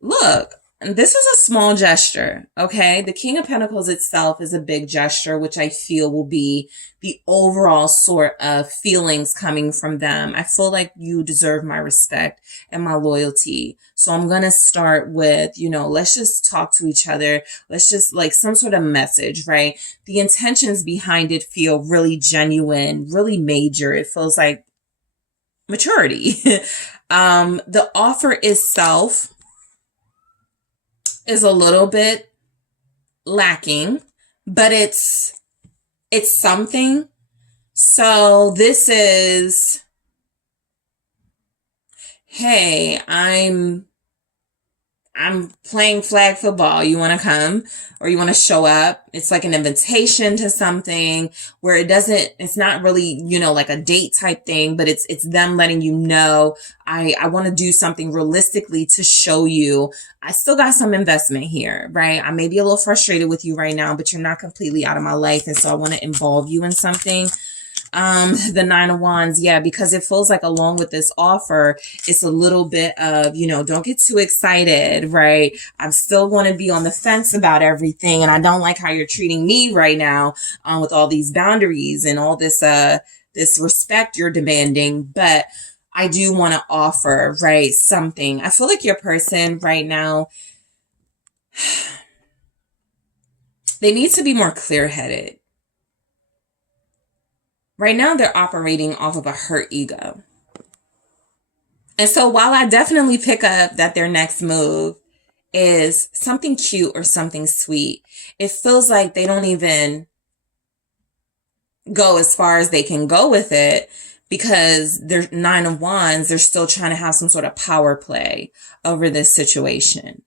Look, this is a small gesture, okay? The King of Pentacles itself is a big gesture, which I feel will be the overall sort of feelings coming from them. I feel like you deserve my respect and my loyalty. So I'm going to start with, let's just talk to each other. Let's just like some sort of message, right? The intentions behind it feel really genuine, really major. It feels like maturity. The offer itself is a little bit lacking, but it's something. So this is, hey, I'm I'm playing flag football. You want to come or you want to show up? It's like an invitation to something where it's not really, like a date type thing, but it's them letting you know, I want to do something realistically to show you I still got some investment here, right? I may be a little frustrated with you right now, but you're not completely out of my life. And so I want to involve you in something. The Nine of Wands, yeah, because it feels like along with this offer, it's a little bit of, don't get too excited, right? I'm still going to be on the fence about everything, and I don't like how you're treating me right now, with all these boundaries and all this, this respect you're demanding, but I do want to offer, right, something. I feel like your person right now, they need to be more clear-headed. Right now, they're operating off of a hurt ego. And so while I definitely pick up that their next move is something cute or something sweet, it feels like they don't even go as far as they can go with it because they're Nine of Wands. They're still trying to have some sort of power play over this situation.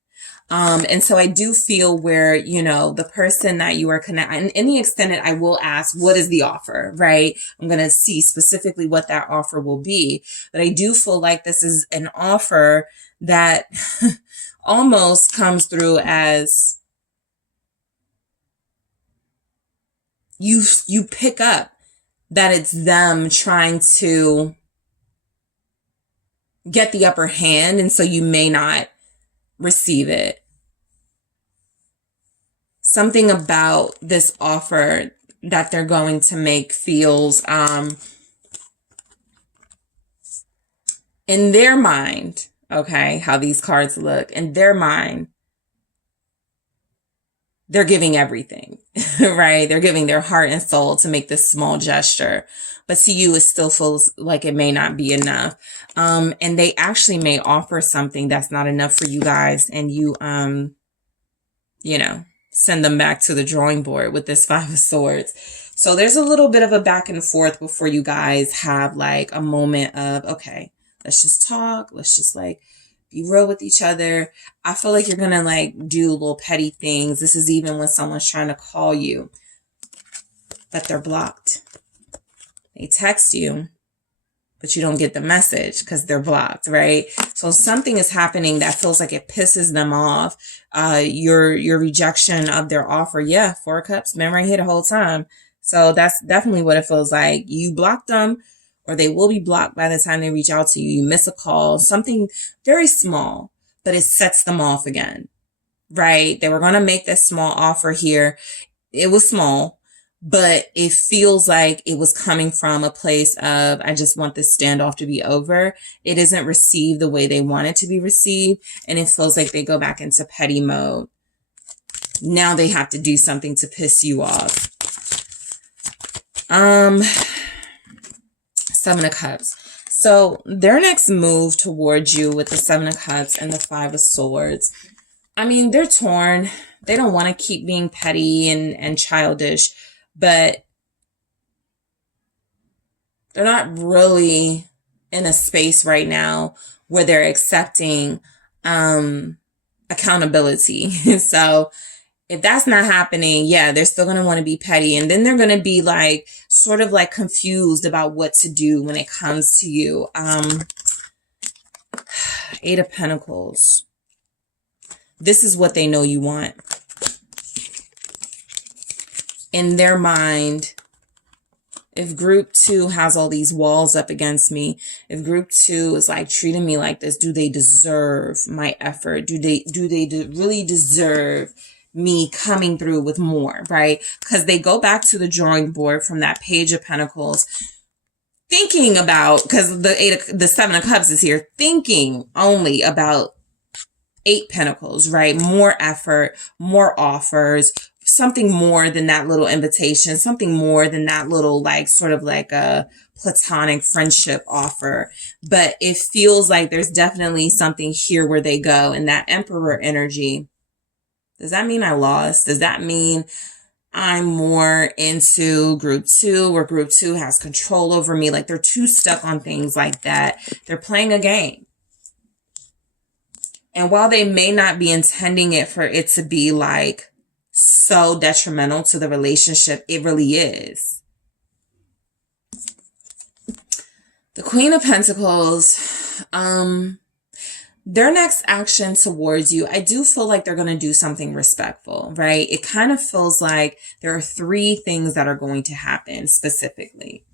And so I do feel where, the person that you are connected, and in the extended, I will ask, what is the offer, right? I'm going to see specifically what that offer will be. But I do feel like this is an offer that almost comes through as you pick up that it's them trying to get the upper hand. And so you may not receive it. Something about this offer that they're going to make feels, in their mind, okay, how these cards look, in their mind, they're giving everything, right? They're giving their heart and soul to make this small gesture. But to you, it still feels like it may not be enough. And they actually may offer something that's not enough for you guys. And you, send them back to the drawing board with this Five of Swords. So there's a little bit of a back and forth before you guys have like a moment of, okay, let's just talk. Let's just like be real with each other. I feel like you're going to like do little petty things. This is even when someone's trying to call you, but they're blocked. They text you, but you don't get the message because they're blocked, right? So something is happening that feels like it pisses them off. Your rejection of their offer. Yeah, Four of Cups, been right here the whole time. So that's definitely what it feels like. You blocked them, or they will be blocked by the time they reach out to you. You miss a call, something very small, but it sets them off again, right? They were going to make this small offer here. It was small, but it feels like it was coming from a place of, I just want this standoff to be over. It isn't received the way they want it to be received. And it feels like they go back into petty mode. Now they have to do something to piss you off. Seven of Cups. So their next move towards you with the Seven of Cups and the Five of Swords, I mean, they're torn. They don't want to keep being petty and childish, but they're not really in a space right now where they're accepting accountability. So if that's not happening, yeah, they're still going to want to be petty. And then they're going to be like, sort of like confused about what to do when it comes to you. Eight of Pentacles. This is what they know you want. In their mind, if group 2 has all these walls up against me, if group 2 is like treating me like this, do they deserve my effort? Do they really deserve me coming through with more, right? Because they go back to the drawing board from that Page of Pentacles, thinking about, because the Seven of Cups is here, thinking only about 8 Pentacles, right? More effort, more offers, something more than that little invitation, something more than that little like sort of like a platonic friendship offer. But it feels like there's definitely something here where they go in that Emperor energy. Does that mean I lost? Does that mean I'm more into group 2, where group 2 has control over me? Like they're too stuck on things like that. They're playing a game. And while they may not be intending it for it to be like so detrimental to the relationship, it really is. The Queen of Pentacles, their next action towards you, I do feel like they're going to do something respectful, right? It kind of feels like there are 3 things that are going to happen specifically.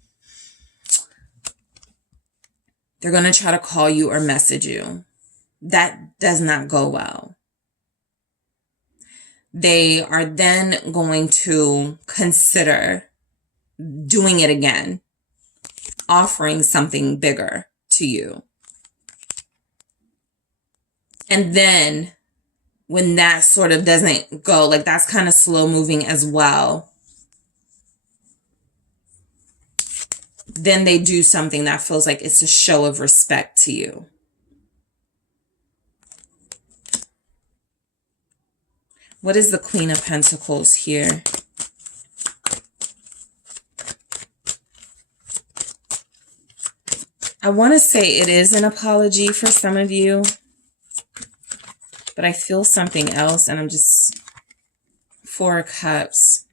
They're going to try to call you or message you. That does not go well. They are then going to consider doing it again, offering something bigger to you. And then when that sort of doesn't go, like that's kind of slow moving as well, then they do something that feels like it's a show of respect to you. What is the Queen of Pentacles here? I want to say it is an apology for some of you, but I feel something else, and I'm just... 4 of Cups.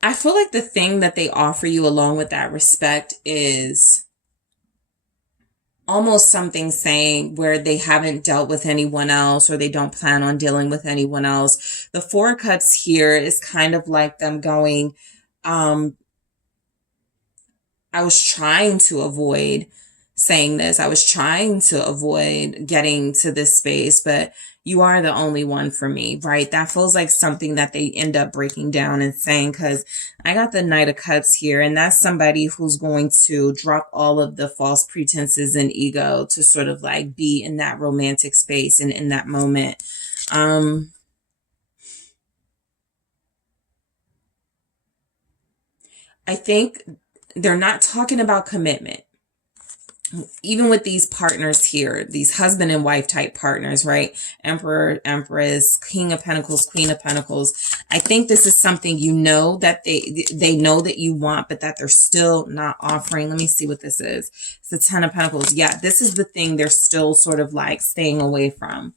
I feel like the thing that they offer you along with that respect is almost something saying where they haven't dealt with anyone else or they don't plan on dealing with anyone else. The 4 of Cups here is kind of like them going, I was trying to avoid saying this. I was trying to avoid getting to this space, but you are the only one for me, right? That feels like something that they end up breaking down and saying, because I got the Knight of Cups here, and that's somebody who's going to drop all of the false pretenses and ego to sort of like be in that romantic space and in that moment. I think they're not talking about commitment. Even with these partners here, these husband and wife type partners, right? Emperor, Empress, King of Pentacles, Queen of Pentacles. I think this is something you know that they know that you want, but that they're still not offering. Let me see what this is. It's the 10 of Pentacles. Yeah, this is the thing they're still sort of like staying away from.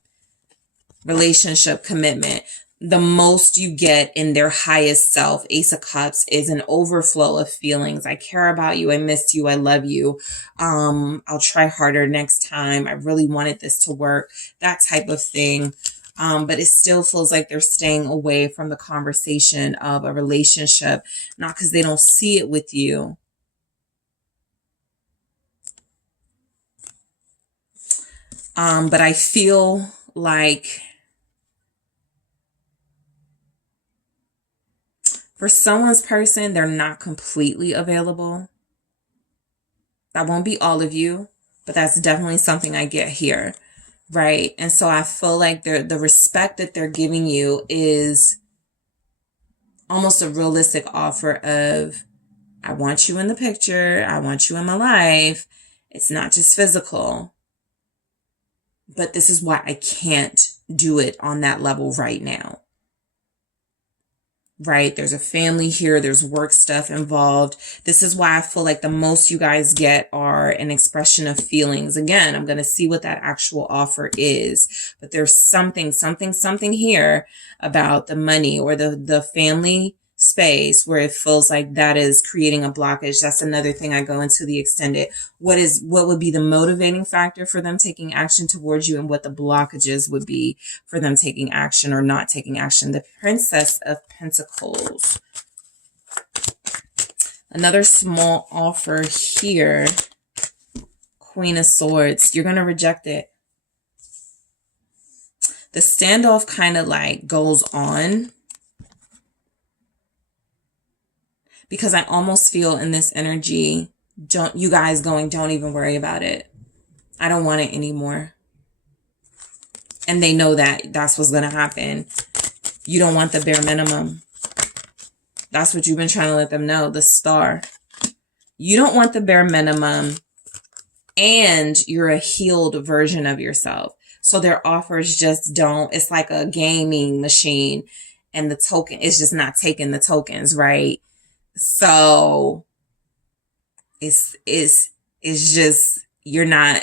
Relationship, commitment. The most you get in their highest self, Ace of Cups, is an overflow of feelings. I care about you. I miss you. I love you. I'll try harder next time. I really wanted this to work. That type of thing. But it still feels like they're staying away from the conversation of a relationship, not because they don't see it with you. But I feel like for someone's person, they're not completely available. That won't be all of you, but that's definitely something I get here, right? And so I feel like the respect that they're giving you is almost a realistic offer of, I want you in the picture. I want you in my life. It's not just physical, but this is why I can't do it on that level right now. Right? There's a family here. There's work stuff involved. This is why I feel like the most you guys get are an expression of feelings. Again, I'm going to see what that actual offer is, but there's something here about the money or the family space where it feels like that is creating a blockage. That's another thing I go into the extended. What would be the motivating factor for them taking action towards you, and what the blockages would be for them taking action or not taking action. The Princess of Pentacles. Another small offer here. Queen of Swords. You're going to reject it. The standoff kind of like goes on, because I almost feel in this energy, don't even worry about it. I don't want it anymore. And they know that that's what's going to happen. You don't want the bare minimum. That's what you've been trying to let them know. The Star. You don't want the bare minimum, and you're a healed version of yourself. So their offers just don't, it's like a gaming machine, and the token is just not taking the tokens, right? So it's just, you're not,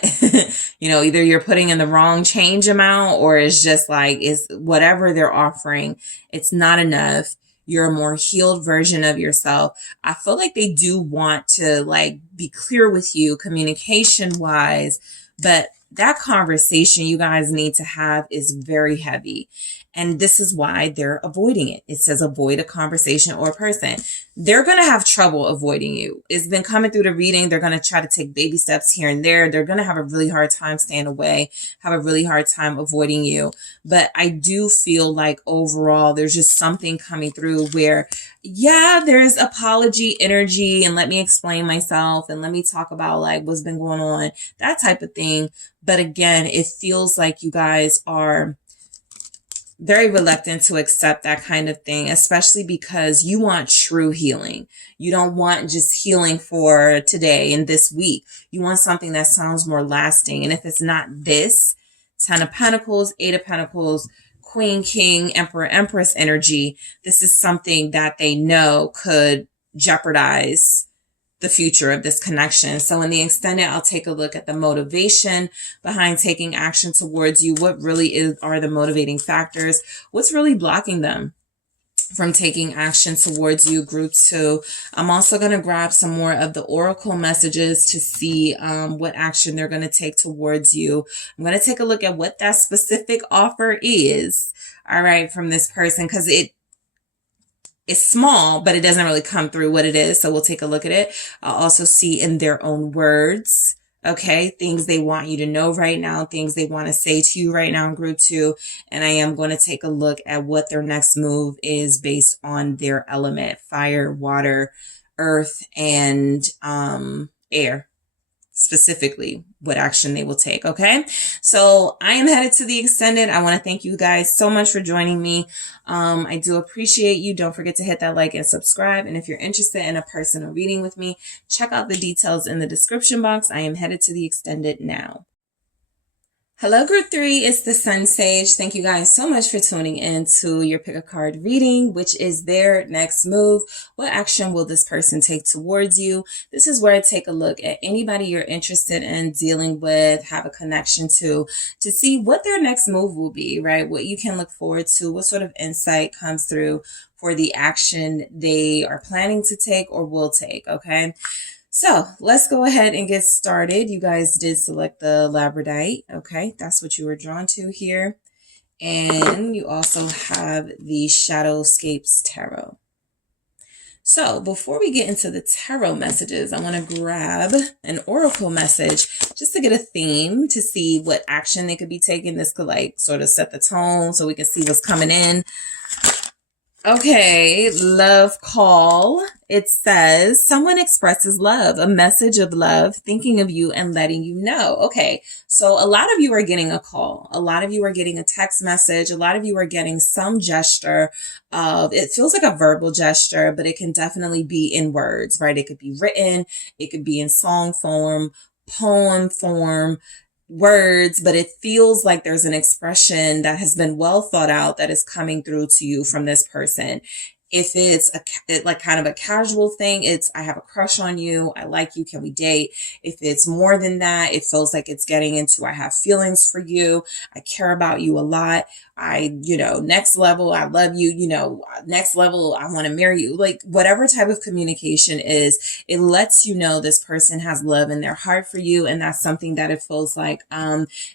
either you're putting in the wrong change amount, or it's just like, it's whatever they're offering, it's not enough. You're a more healed version of yourself. I feel like they do want to like be clear with you communication wise, but that conversation you guys need to have is very heavy. And this is why they're avoiding it. It says avoid a conversation or a person. They're going to have trouble avoiding you. It's been coming through the reading. They're going to try to take baby steps here and there. They're going to have a really hard time staying away, have a really hard time avoiding you. But I do feel like overall, there's just something coming through where, yeah, there's apology energy and let me explain myself and let me talk about like what's been going on, that type of thing. But again, it feels like you guys are very reluctant to accept that kind of thing, especially because you want true healing. You don't want just healing for today and this week. You want something that sounds more lasting. And if it's not this, 10 of Pentacles, 8 of Pentacles, Queen, King, Emperor, Empress energy, this is something that they know could jeopardize the future of this connection. So in the extended, I'll take a look at the motivation behind taking action towards you. What really are the motivating factors? What's really blocking them from taking action towards you, group 2. I'm also going to grab some more of the oracle messages to see what action they're going to take towards you. I'm going to take a look at what that specific offer is, all right, from this person, because it's small, but it doesn't really come through what it is. So we'll take a look at it. I'll also see in their own words, okay, things they want you to know right now, things they want to say to you right now in group 2. And I am going to take a look at what their next move is based on their element, fire, water, earth, and air. Specifically what action they will take. Okay. So I am headed to the extended. I want to thank you guys so much for joining me. I do appreciate you. Don't forget to hit that like and subscribe. And if you're interested in a personal reading with me, check out the details in the description box. I am headed to the extended now. Hello, group 3. It's the SunSage. Thank you guys so much for tuning in to your pick a card reading, which is their next move. What action will this person take towards you? This is where I take a look at anybody you're interested in dealing with, have a connection to see what their next move will be, right? What you can look forward to, what sort of insight comes through for the action they are planning to take or will take, okay? So let's go ahead and get started. You guys did select the Labradorite. Okay, that's what you were drawn to here. And you also have the Shadowscapes Tarot. So before we get into the tarot messages, I want to grab an oracle message just to get a theme to see what action they could be taking. This could like sort of set the tone so we can see what's coming in. Okay, love call. It says, someone expresses love, a message of love, thinking of you and letting you know. Okay, so a lot of you are getting a call. A lot of you are getting a text message. A lot of you are getting some gesture of, it feels like a verbal gesture, but it can definitely be in words, right? It could be written. It could be in song form, poem form, words, but it feels like there's an expression that has been well thought out that is coming through to you from this person. If it's like kind of a casual thing, it's, I have a crush on you. I like you. Can we date? If it's more than that, it feels like it's getting into, I have feelings for you. I care about you a lot. Next level, I love you, next level, I want to marry you. Like whatever type of communication is, it lets you know this person has love in their heart for you. And that's something that it feels like,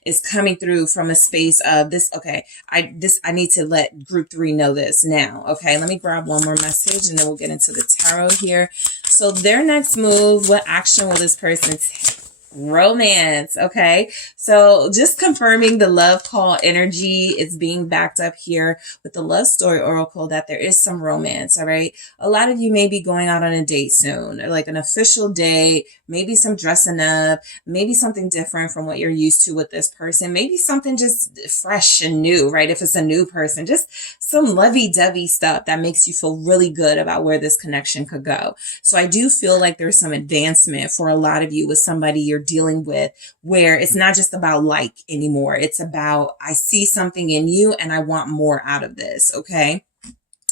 is coming through from a space of this. Okay. I need to let group 3 know this now. Okay. Let me grab one more message and then we'll get into the tarot here. So their next move, what action will this person take? Romance. Okay. So just confirming the love call energy is being backed up here with the love story oracle that there is some romance. All right. A lot of you may be going out on a date soon, or like an official date, maybe some dressing up, maybe something different from what you're used to with this person, maybe something just fresh and new, right? If it's a new person, just some lovey-dovey stuff that makes you feel really good about where this connection could go. So I do feel like there's some advancement for a lot of you with somebody you're dealing with where it's not just about like anymore. It's about, I see something in you and I want more out of this. Okay.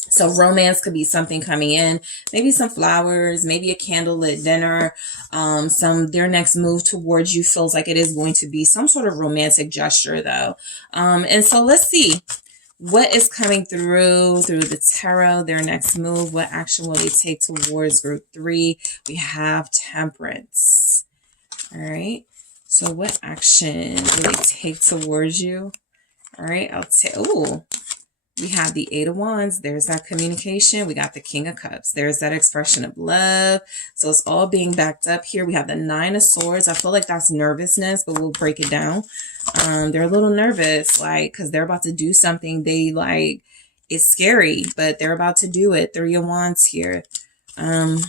So So romance could be something coming in, maybe some flowers, maybe a candlelit dinner. Their next move towards you feels like it is going to be some sort of romantic gesture though. And so let's see what is coming through the tarot. Their next move, what action will they take towards group 3? We have Temperance. All right. So what action will they take towards you? All right. I'll take, oh, we have the 8 of Wands. There's that communication. We got the King of Cups. There's that expression of love. So it's all being backed up here. We have the 9 of Swords. I feel like that's nervousness, but we'll break it down. They're a little nervous, like, because they're about to do something. They like, it's scary, but they're about to do it. 3 of Wands here. That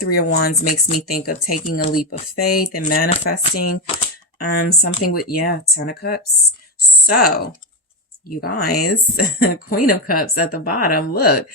3 of Wands makes me think of taking a leap of faith and manifesting something with, 10 of Cups. So you guys, Queen of Cups at the bottom. Look,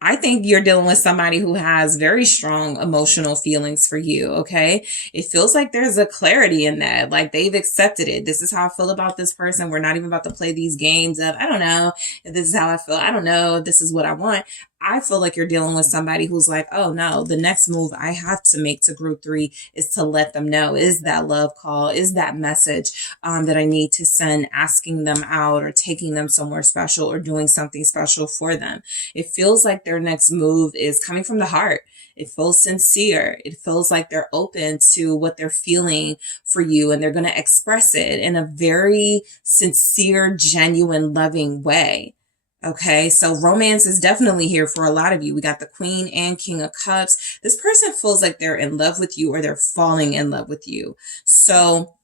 I think you're dealing with somebody who has very strong emotional feelings for you, okay? It feels like there's a clarity in that. Like they've accepted it. This is how I feel about this person. We're not even about to play these games of, I don't know if this is how I feel. I don't know if this is what I want. I feel like you're dealing with somebody who's like, oh no, the next move I have to make to group 3 is to let them know, is that love call, is that message that I need to send, asking them out or taking them somewhere special or doing something special for them. It feels like their next move is coming from the heart. It feels sincere. It feels like they're open to what they're feeling for you, and they're going to express it in a very sincere, genuine, loving way. Okay, so romance is definitely here for a lot of you. We got the Queen and King of Cups. This person feels like they're in love with you or they're falling in love with you. So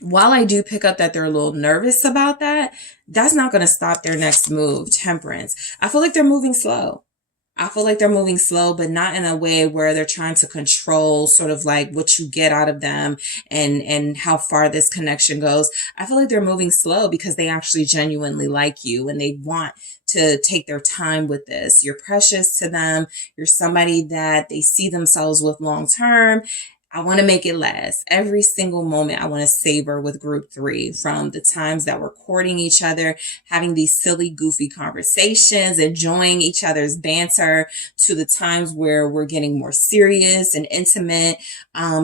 while I do pick up that they're a little nervous about that, that's not going to stop their next move, Temperance. I feel like they're moving slow. I feel like they're moving slow, but not in a way where they're trying to control sort of like what you get out of them and how far this connection goes. I feel like they're moving slow because they actually genuinely like you and they want to take their time with this. You're precious to them. You're somebody that they see themselves with long term. I want to make it last. Every single moment I want to savor with group 3, from the times that we're courting each other, having these silly, goofy conversations, enjoying each other's banter, to the times where we're getting more serious and intimate.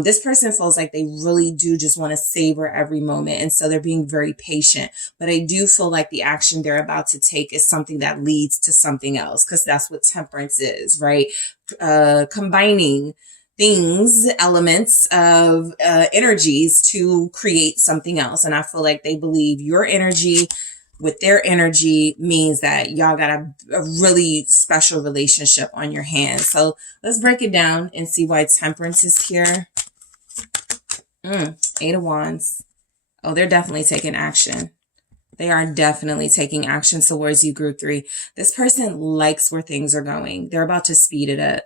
This person feels like they really do just want to savor every moment. And so they're being very patient. But I do feel like the action they're about to take is something that leads to something else, because that's what Temperance is, right? Combining things, elements of energies to create something else. And I feel like they believe your energy with their energy means that y'all got a really special relationship on your hands. So let's break it down and see why Temperance is here. 8 of Wands. Oh, they're definitely taking action. They are definitely taking action towards you, group 3. This person likes where things are going. They're about to speed it up.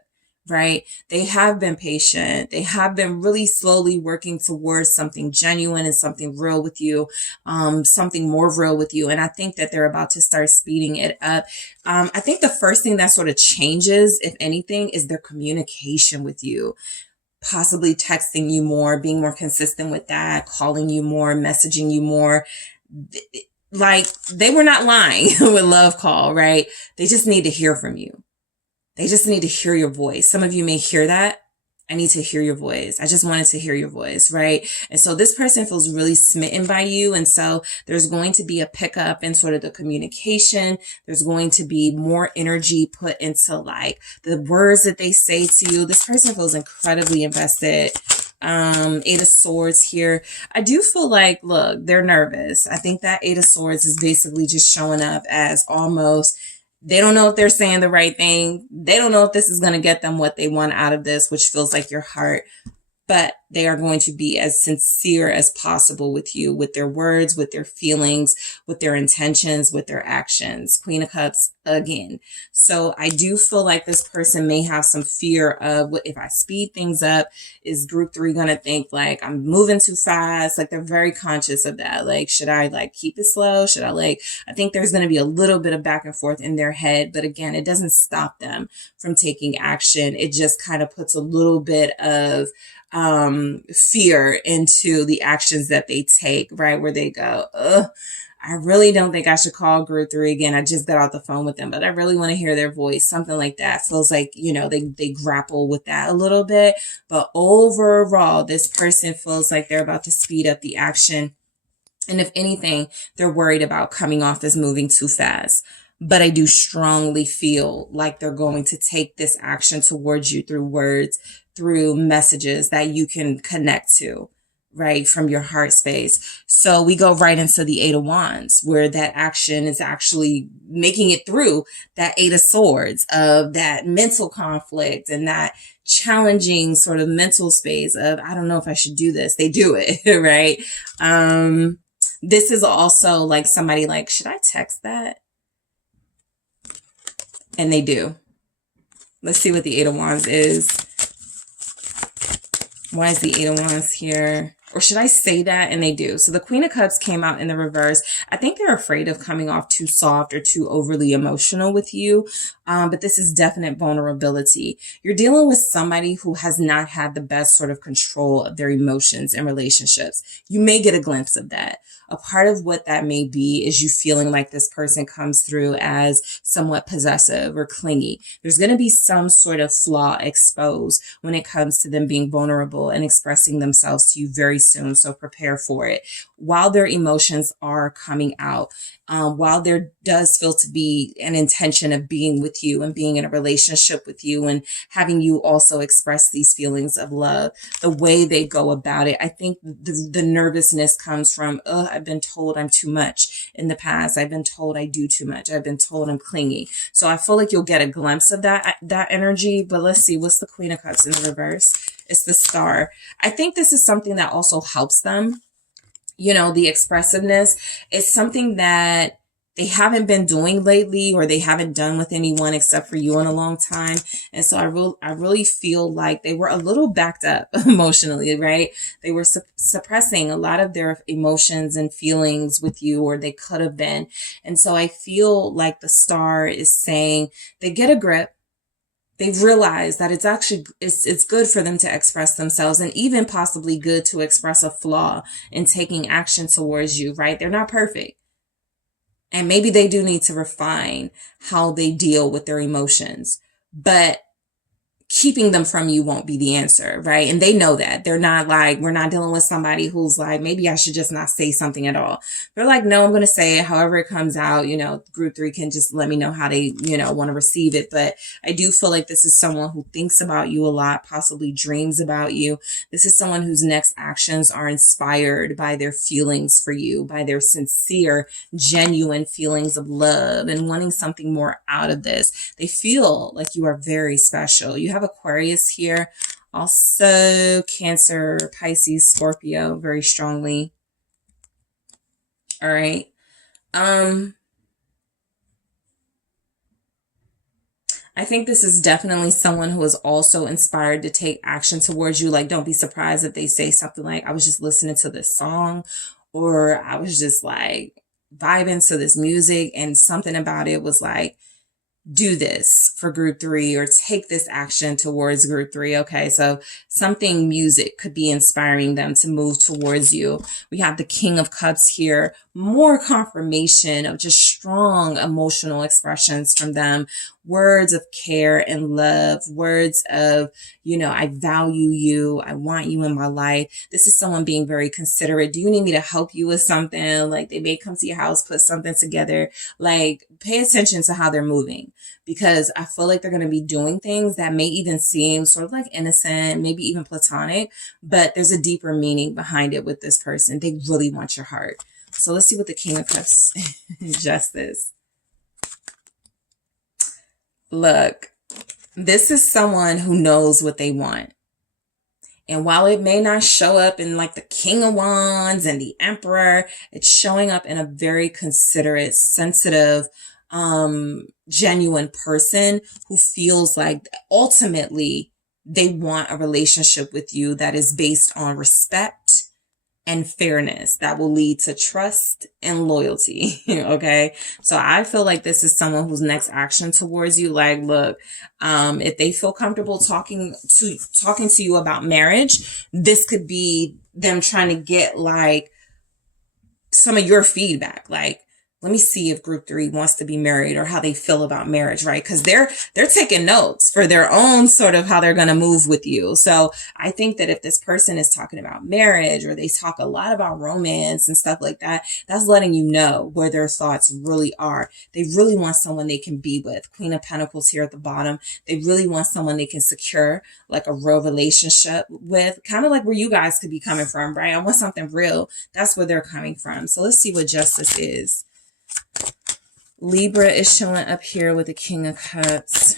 Right? They have been patient. They have been really slowly working towards something genuine and something real with you, something more real with you. And I think that they're about to start speeding it up. I think the first thing that sort of changes, if anything, is their communication with you. Possibly texting you more, being more consistent with that, calling you more, messaging you more. Like they were not lying with love call, right? They just need to hear from you. They just need to hear your voice. Some of you may hear that. I need to hear your voice. I just wanted to hear your voice, right? And so this person feels really smitten by you. And so there's going to be a pickup in sort of the communication. There's going to be more energy put into like the words that they say to you. This person feels incredibly invested. 8 of Swords here. I do feel like, look, they're nervous. I think that 8 of Swords is basically just showing up as almost, they don't know if they're saying the right thing. They don't know if this is going to get them what they want out of this, which feels like your heart. But they are going to be as sincere as possible with you, with their words, with their feelings, with their intentions, with their actions. Queen of Cups again. So I do feel like this person may have some fear of, what if I speed things up, is group 3 going to think like I'm moving too fast? Like they're very conscious of that. Like, should I like keep it slow? Should I I think there's going to be a little bit of back and forth in their head. But again, it doesn't stop them from taking action. It just kind of puts a little bit of fear into the actions that they take, right? Where they go, I really don't think I should call group 3 again. I just got off the phone with them, but I really want to hear their voice. Something like that feels like, you know, they grapple with that a little bit. But overall, this person feels like they're about to speed up the action. And if anything, they're worried about coming off as moving too fast. But I do strongly feel like they're going to take this action towards you through words, through messages that you can connect to, right, from your heart space. So we go right into the 8 of Wands, where that action is actually making it through that 8 of Swords, of that mental conflict and that challenging sort of mental space of, I don't know if I should do this. They do it, right? This is also like somebody like, should I text that? And they do. Let's see what the 8 of Wands is. Why is the 8 of Wands here? Or should I say that? And they do. So the Queen of Cups came out in the reverse. I think they're afraid of coming off too soft or too overly emotional with you. But this is definite vulnerability. You're dealing with somebody who has not had the best sort of control of their emotions and relationships. You may get a glimpse of that. A part of what that may be is you feeling like this person comes through as somewhat possessive or clingy. There's going to be some sort of flaw exposed when it comes to them being vulnerable and expressing themselves to you very soon. So prepare for it. While their emotions are coming out, while there does feel to be an intention of being with you and being in a relationship with you and having you also express these feelings of love, the way they go about it, I think the nervousness comes from, I've been told I'm too much in the past. I've been told I do too much. I've been told I'm clingy. So I feel like you'll get a glimpse of that energy. But let's see, what's the Queen of Cups in the reverse? It's the Star. I think this is something that also helps them. You know, the expressiveness is something that they haven't been doing lately, or they haven't done with anyone except for you in a long time. And so I really feel like they were a little backed up emotionally, right? They were suppressing a lot of their emotions and feelings with you, or they could have been. And so I feel like the Star is saying they get a grip. They've realized that it's actually, it's good for them to express themselves, and even possibly good to express a flaw in taking action towards you, right? They're not perfect. And maybe they do need to refine how they deal with their emotions, but keeping them from you won't be the answer, right? And they know that. They're not like, we're not dealing with somebody who's like, maybe I should just not say something at all. They're like, no, I'm going to say it however it comes out. You know, group 3 can just let me know how they, you know, want to receive it. But I do feel like this is someone who thinks about you a lot, possibly dreams about you. This is someone whose next actions are inspired by their feelings for you, by their sincere, genuine feelings of love and wanting something more out of this. They feel like you are very special. You have Aquarius here, also Cancer, Pisces, Scorpio, very strongly. All right. I think this is definitely someone who is also inspired to take action towards you. Like, don't be surprised if they say something like, I was just listening to this song, or I was just like vibing to this music, and something about it was like, do this for group 3, or take this action towards group 3. Okay. So something music could be inspiring them to move towards you. We have the King of Cups here, more confirmation of just strong emotional expressions from them. Words of care and love, words of, you know, I value you. I want you in my life. This is someone being very considerate. Do you need me to help you with something? Like, they may come to your house, put something together. Like, pay attention to how they're moving, because I feel like they're going to be doing things that may even seem sort of like innocent, maybe even platonic, but there's a deeper meaning behind it with this person. They really want your heart. So let's see what the King of Cups Justice. Look, this is someone who knows what they want. And while it may not show up in like the King of Wands and the Emperor, it's showing up in a very considerate, sensitive, genuine person who feels like ultimately they want a relationship with you that is based on respect and fairness, that will lead to trust and loyalty. Okay. So I feel like this is someone whose next action towards you, like, look, if they feel comfortable talking to you about marriage, this could be them trying to get like some of your feedback. Like, let me see if group 3 wants to be married or how they feel about marriage, right? Because they're taking notes for their own sort of how they're going to move with you. So I think that if this person is talking about marriage, or they talk a lot about romance and stuff like that, that's letting you know where their thoughts really are. They really want someone they can be with. Queen of Pentacles here at the bottom. They really want someone they can secure like a real relationship with, kind of like where you guys could be coming from, right? I want something real. That's where they're coming from. So let's see what justice is. Libra is showing up here with the King of Cups.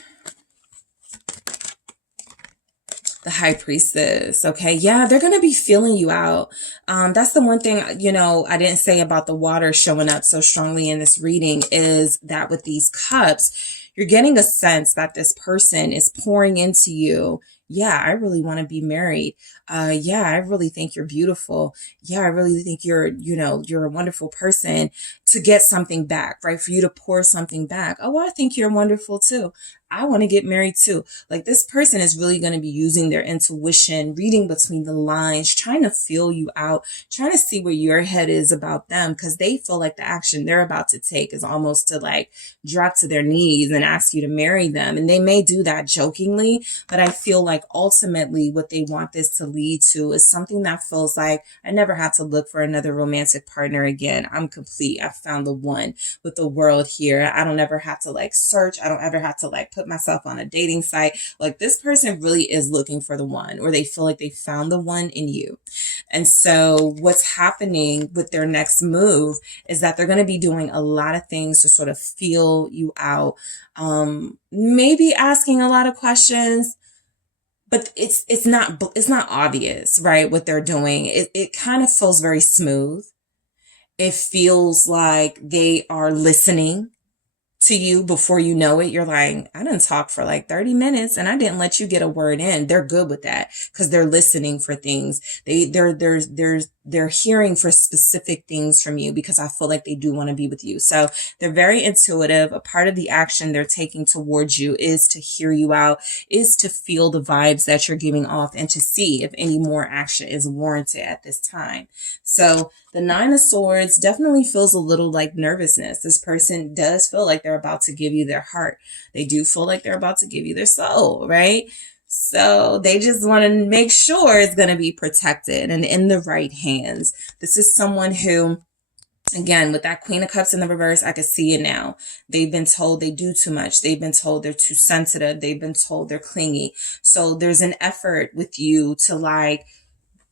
The High Priestess. Okay. Yeah, they're going to be feeling you out. That's the one thing, you know, I didn't say about the water showing up so strongly in this reading, is that with these cups, you're getting a sense that this person is pouring into you. Yeah, I really want to be married. Yeah, I really think you're beautiful. Yeah, I really think you're a wonderful person, to get something back, right? For you to pour something back. Oh, I think you're wonderful too. I want to get married too. Like, this person is really going to be using their intuition, reading between the lines, trying to feel you out, trying to see where your head is about them, because they feel like the action they're about to take is almost to like drop to their knees and ask you to marry them. And they may do that jokingly, but I feel like ultimately what they want this to lead to is something that feels like, I never have to look for another romantic partner again. I'm complete. I found the one with the world here. I don't ever have to like search. I don't ever have to like put myself on a dating site. Like, this person really is looking for the one, or they feel like they found the one in you. And so what's happening with their next move is that they're going to be doing a lot of things to sort of feel you out. Maybe asking a lot of questions, but it's not obvious, right? What they're doing. It kind of feels very smooth. It feels like they are listening to you before you know it. You're like, I didn't talk for like 30 minutes and I didn't let you get a word in. They're good with that because they're listening for things. They're hearing for specific things from you, because I feel like they do want to be with you. So they're very intuitive. A part of the action they're taking towards you is to hear you out, is to feel the vibes that you're giving off, and to see if any more action is warranted at this time. So the Nine of Swords definitely feels a little like nervousness. This person does feel like they're about to give you their heart. They do feel like they're about to give you their soul, right? So they just want to make sure it's going to be protected and in the right hands. This is someone who, again, with that Queen of Cups in the reverse, I can see it now. They've been told they do too much. They've been told they're too sensitive. They've been told they're clingy. So there's an effort with you to like,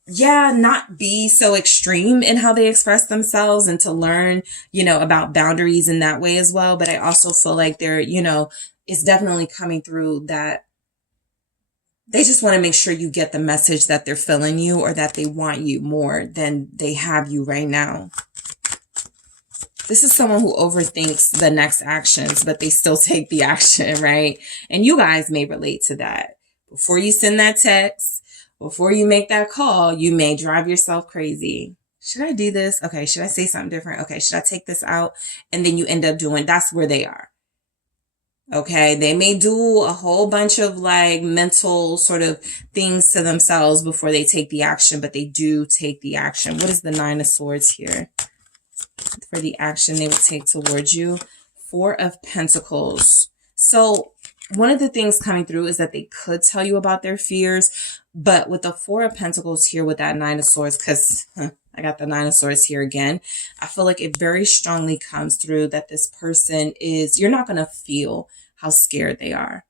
not be so extreme in how they express themselves, and to learn, about boundaries in that way as well. But I also feel like they're, it's definitely coming through that they just want to make sure you get the message that they're feeling you, or that they want you more than they have you right now. This is someone who overthinks the next actions, but they still take the action, right? And you guys may relate to that. Before you send that text, before you make that call, you may drive yourself crazy. Should I do this? Okay. Should I say something different? Okay. Should I take this out? And then you end up doing, that's where they are. Okay. They may do a whole bunch of like mental sort of things to themselves before they take the action, but they do take the action. What is the Nine of Swords here for the action they will take towards you? Four of Pentacles. So one of the things coming through is that they could tell you about their fears, but with the Four of Pentacles here with that Nine of Swords, because I got the Nine of Swords here again, I feel like it very strongly comes through that this person is, you're not going to feel how scared they are.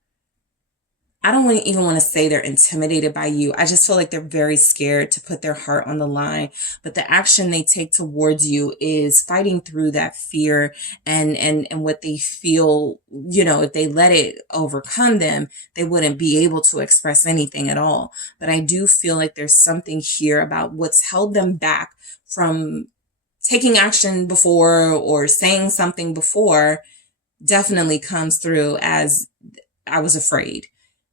I don't even want to say they're intimidated by you. I just feel like they're very scared to put their heart on the line. But the action they take towards you is fighting through that fear and what they feel, if they let it overcome them, they wouldn't be able to express anything at all. But I do feel like there's something here about what's held them back from taking action before or saying something before definitely comes through as, I was afraid.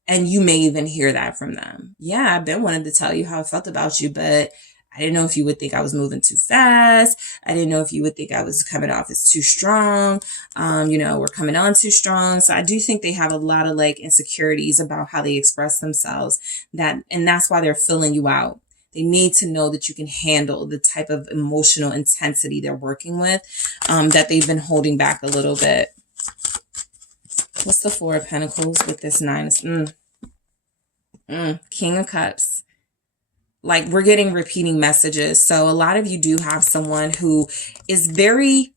And you may even hear that from them. Yeah, I've been wanting to tell you how I felt about you, but I didn't know if you would think I was moving too fast. I didn't know if you would think I was coming off as too strong. We're coming on too strong. So I do think they have a lot of like insecurities about how they express themselves, and that's why they're filling you out. They need to know that you can handle the type of emotional intensity they're working with, that they've been holding back a little bit. What's the Four of Pentacles with this Nine? King of Cups. Like, we're getting repeating messages. So a lot of you do have someone who is very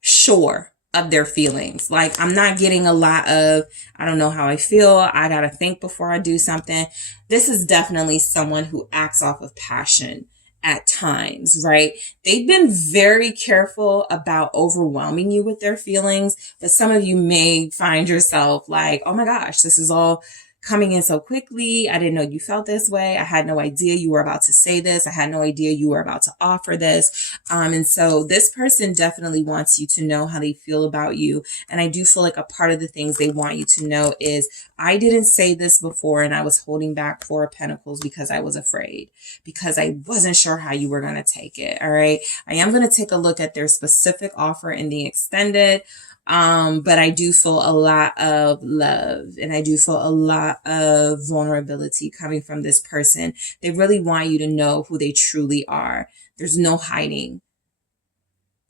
sure of their feelings. Like, I'm not getting a lot of, I don't know how I feel, I gotta think before I do something. This is definitely someone who acts off of passion at times, right? They've been very careful about overwhelming you with their feelings, but some of you may find yourself like, oh my gosh, this is all coming in so quickly. I didn't know you felt this way. I had no idea you were about to say this. I had no idea you were about to offer this. And so this person definitely wants you to know how they feel about you. And I do feel like a part of the things they want you to know is, I didn't say this before and I was holding back Four of Pentacles because I was afraid, because I wasn't sure how you were going to take it. All right. I am going to take a look at their specific offer in the extended. But I do feel a lot of love and I do feel a lot of vulnerability coming from this person. They really want you to know who they truly are. There's no hiding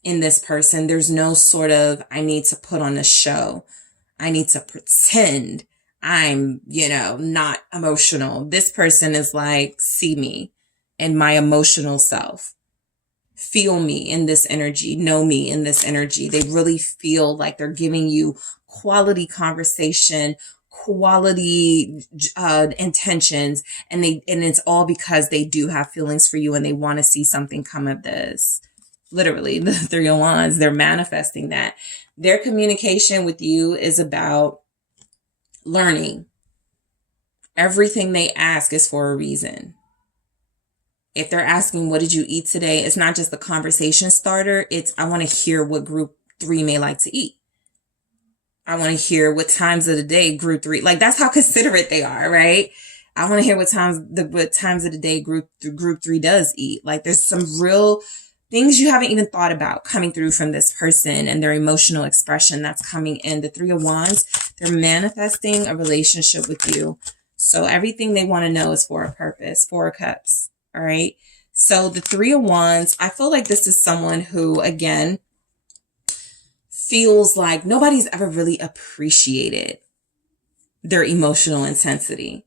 in this person. There's no sort of, I need to put on a show. I need to pretend I'm, not emotional. This person is like, see me and my emotional self. Feel me in this energy, know me in this energy. They really feel like they're giving you quality conversation, quality intentions, and it's all because they do have feelings for you and they want to see something come of this. Literally, the Three of Wands, they're manifesting that. Their communication with you is about learning. Everything they ask is for a reason. If they're asking, what did you eat today? It's not just the conversation starter. It's, I want to hear what group 3 may like to eat. I want to hear what times of the day group 3, like, that's how considerate they are, right? I want to hear what times of the day group 3 does eat. Like, there's some real things you haven't even thought about coming through from this person and their emotional expression that's coming in. The Three of Wands, they're manifesting a relationship with you. So everything they want to know is for a purpose. Four of Cups. All right. So the Three of Wands, I feel like this is someone who, again, feels like nobody's ever really appreciated their emotional intensity,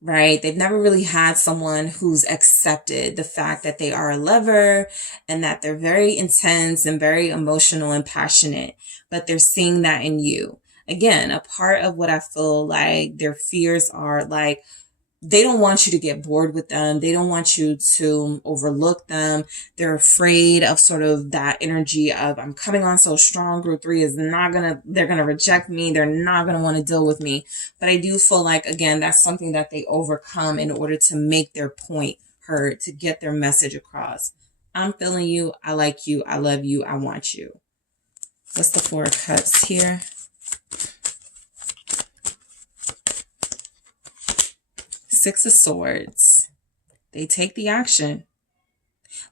right? They've never really had someone who's accepted the fact that they are a lover and that they're very intense and very emotional and passionate, but they're seeing that in you. Again, a part of what I feel like their fears are, like, they don't want you to get bored with them. They don't want you to overlook them. They're afraid of sort of that energy of, I'm coming on so strong. Group 3 is they're going to reject me. They're not going to want to deal with me. But I do feel like, again, that's something that they overcome in order to make their point heard, to get their message across. I'm feeling you. I like you. I love you. I want you. What's the Four of Cups here? Six of Swords. They take the action.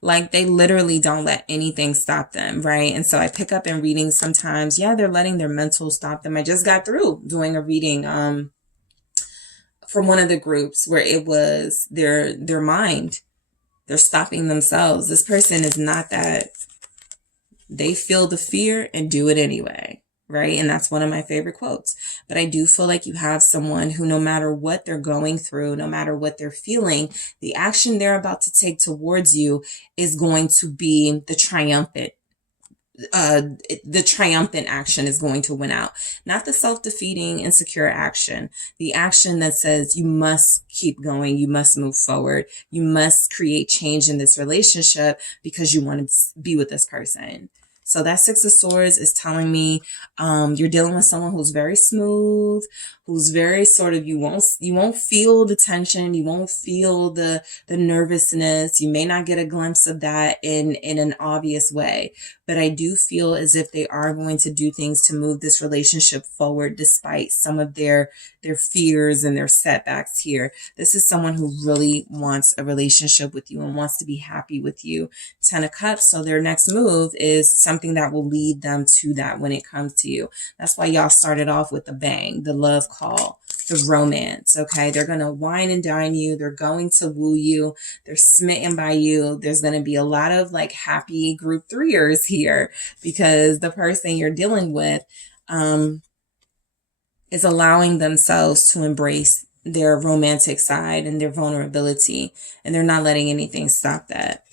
Like, they literally don't let anything stop them, right? And so I pick up in readings sometimes, yeah, they're letting their mental stop them. I just got through doing a reading from one of the groups where it was their mind. They're stopping themselves. This person is not that. They feel the fear and do it anyway. Right? And that's one of my favorite quotes. But I do feel like you have someone who, no matter what they're going through, no matter what they're feeling, the action they're about to take towards you is going to be the triumphant action is going to win out. Not the self-defeating, insecure action. The action that says you must keep going. You must move forward. You must create change in this relationship because you want to be with this person. So that Six of Swords is telling me you're dealing with someone who's very smooth, who's very sort of, you won't feel the tension, you won't feel the nervousness. You may not get a glimpse of that in an obvious way. But I do feel as if they are going to do things to move this relationship forward despite some of their fears and their setbacks here. This is someone who really wants a relationship with you and wants to be happy with you. 10 of Cups. So their next move is something that will lead them to that when it comes to you. That's why y'all started off with the bang, the love call, the romance, okay? They're going to wine and dine you. They're going to woo you. They're smitten by you. There's going to be a lot of like happy group threeers here because the person you're dealing with is allowing themselves to embrace their romantic side and their vulnerability, and they're not letting anything stop that.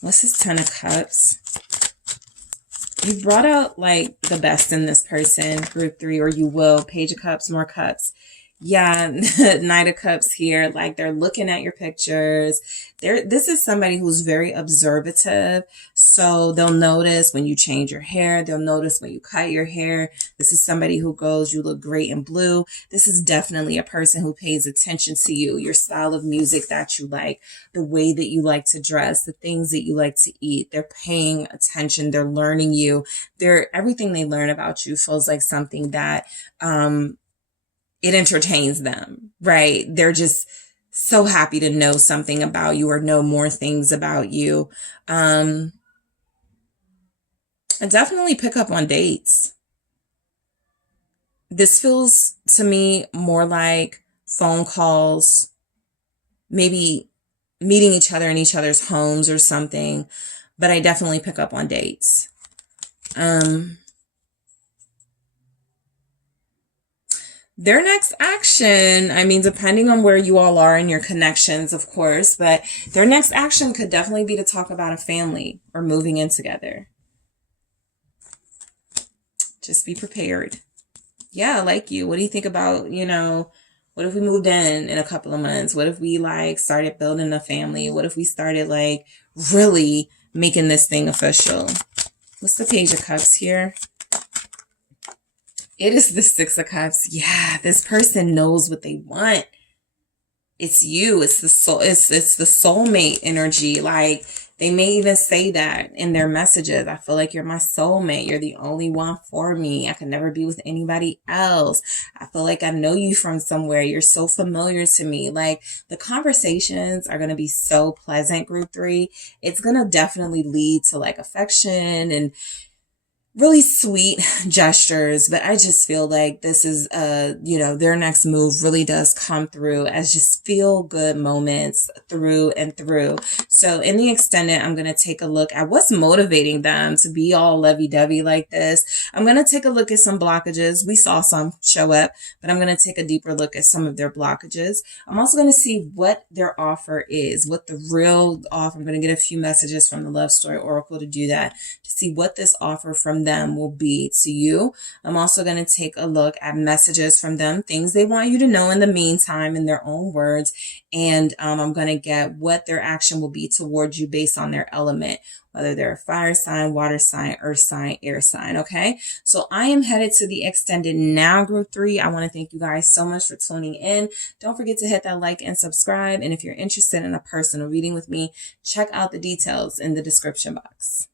What's this 10 of Cups? You brought out like the best in this person, group 3, or you will. Page of Cups, more cups. Yeah, Knight of Cups here. Like they're looking at your pictures. This is somebody who's very observative. So they'll notice when you change your hair. They'll notice when you cut your hair. This is somebody who goes, you look great in blue. This is definitely a person who pays attention to you, your style of music that you like, the way that you like to dress, the things that you like to eat. They're paying attention. They're learning you. Everything they learn about you feels like something that, it entertains them, right? They're just so happy to know something about you or know more things about you. I definitely pick up on dates. This feels to me more like phone calls, maybe meeting each other in each other's homes or something, but I definitely pick up on dates. Their next action, I mean, depending on where you all are in your connections, of course, but their next action could definitely be to talk about a family or moving in together. Just be prepared. Yeah, I like you. What do you think about, what if we moved in a couple of months? What if we like started building a family? What if we started like really making this thing official? What's the Page of Cups here? It is the 6 of Cups. Yeah, this person knows what they want. It's you. It's the soul. It's the soulmate energy. Like they may even say that in their messages. I feel like you're my soulmate. You're the only one for me. I could never be with anybody else. I feel like I know you from somewhere. You're so familiar to me. Like the conversations are going to be so pleasant, group 3. It's going to definitely lead to like affection and really sweet gestures, but I just feel like this is, their next move really does come through as just feel good moments through and through. So in the extended, I'm going to take a look at what's motivating them to be all lovey-dovey like this. I'm going to take a look at some blockages. We saw some show up, but I'm going to take a deeper look at some of their blockages. I'm also going to see what their offer is, what the real offer. I'm going to get a few messages from the Love Story Oracle to do that, to see what this offer from them will be to you. I'm also going to take a look at messages from them, things they want you to know in the meantime in their own words. And I'm going to get what their action will be towards you based on their element, whether they're a fire sign, water sign, earth sign, air sign. Okay. So I am headed to the extended now, group 3. I want to thank you guys so much for tuning in. Don't forget to hit that like and subscribe. And if you're interested in a personal reading with me, check out the details in the description box.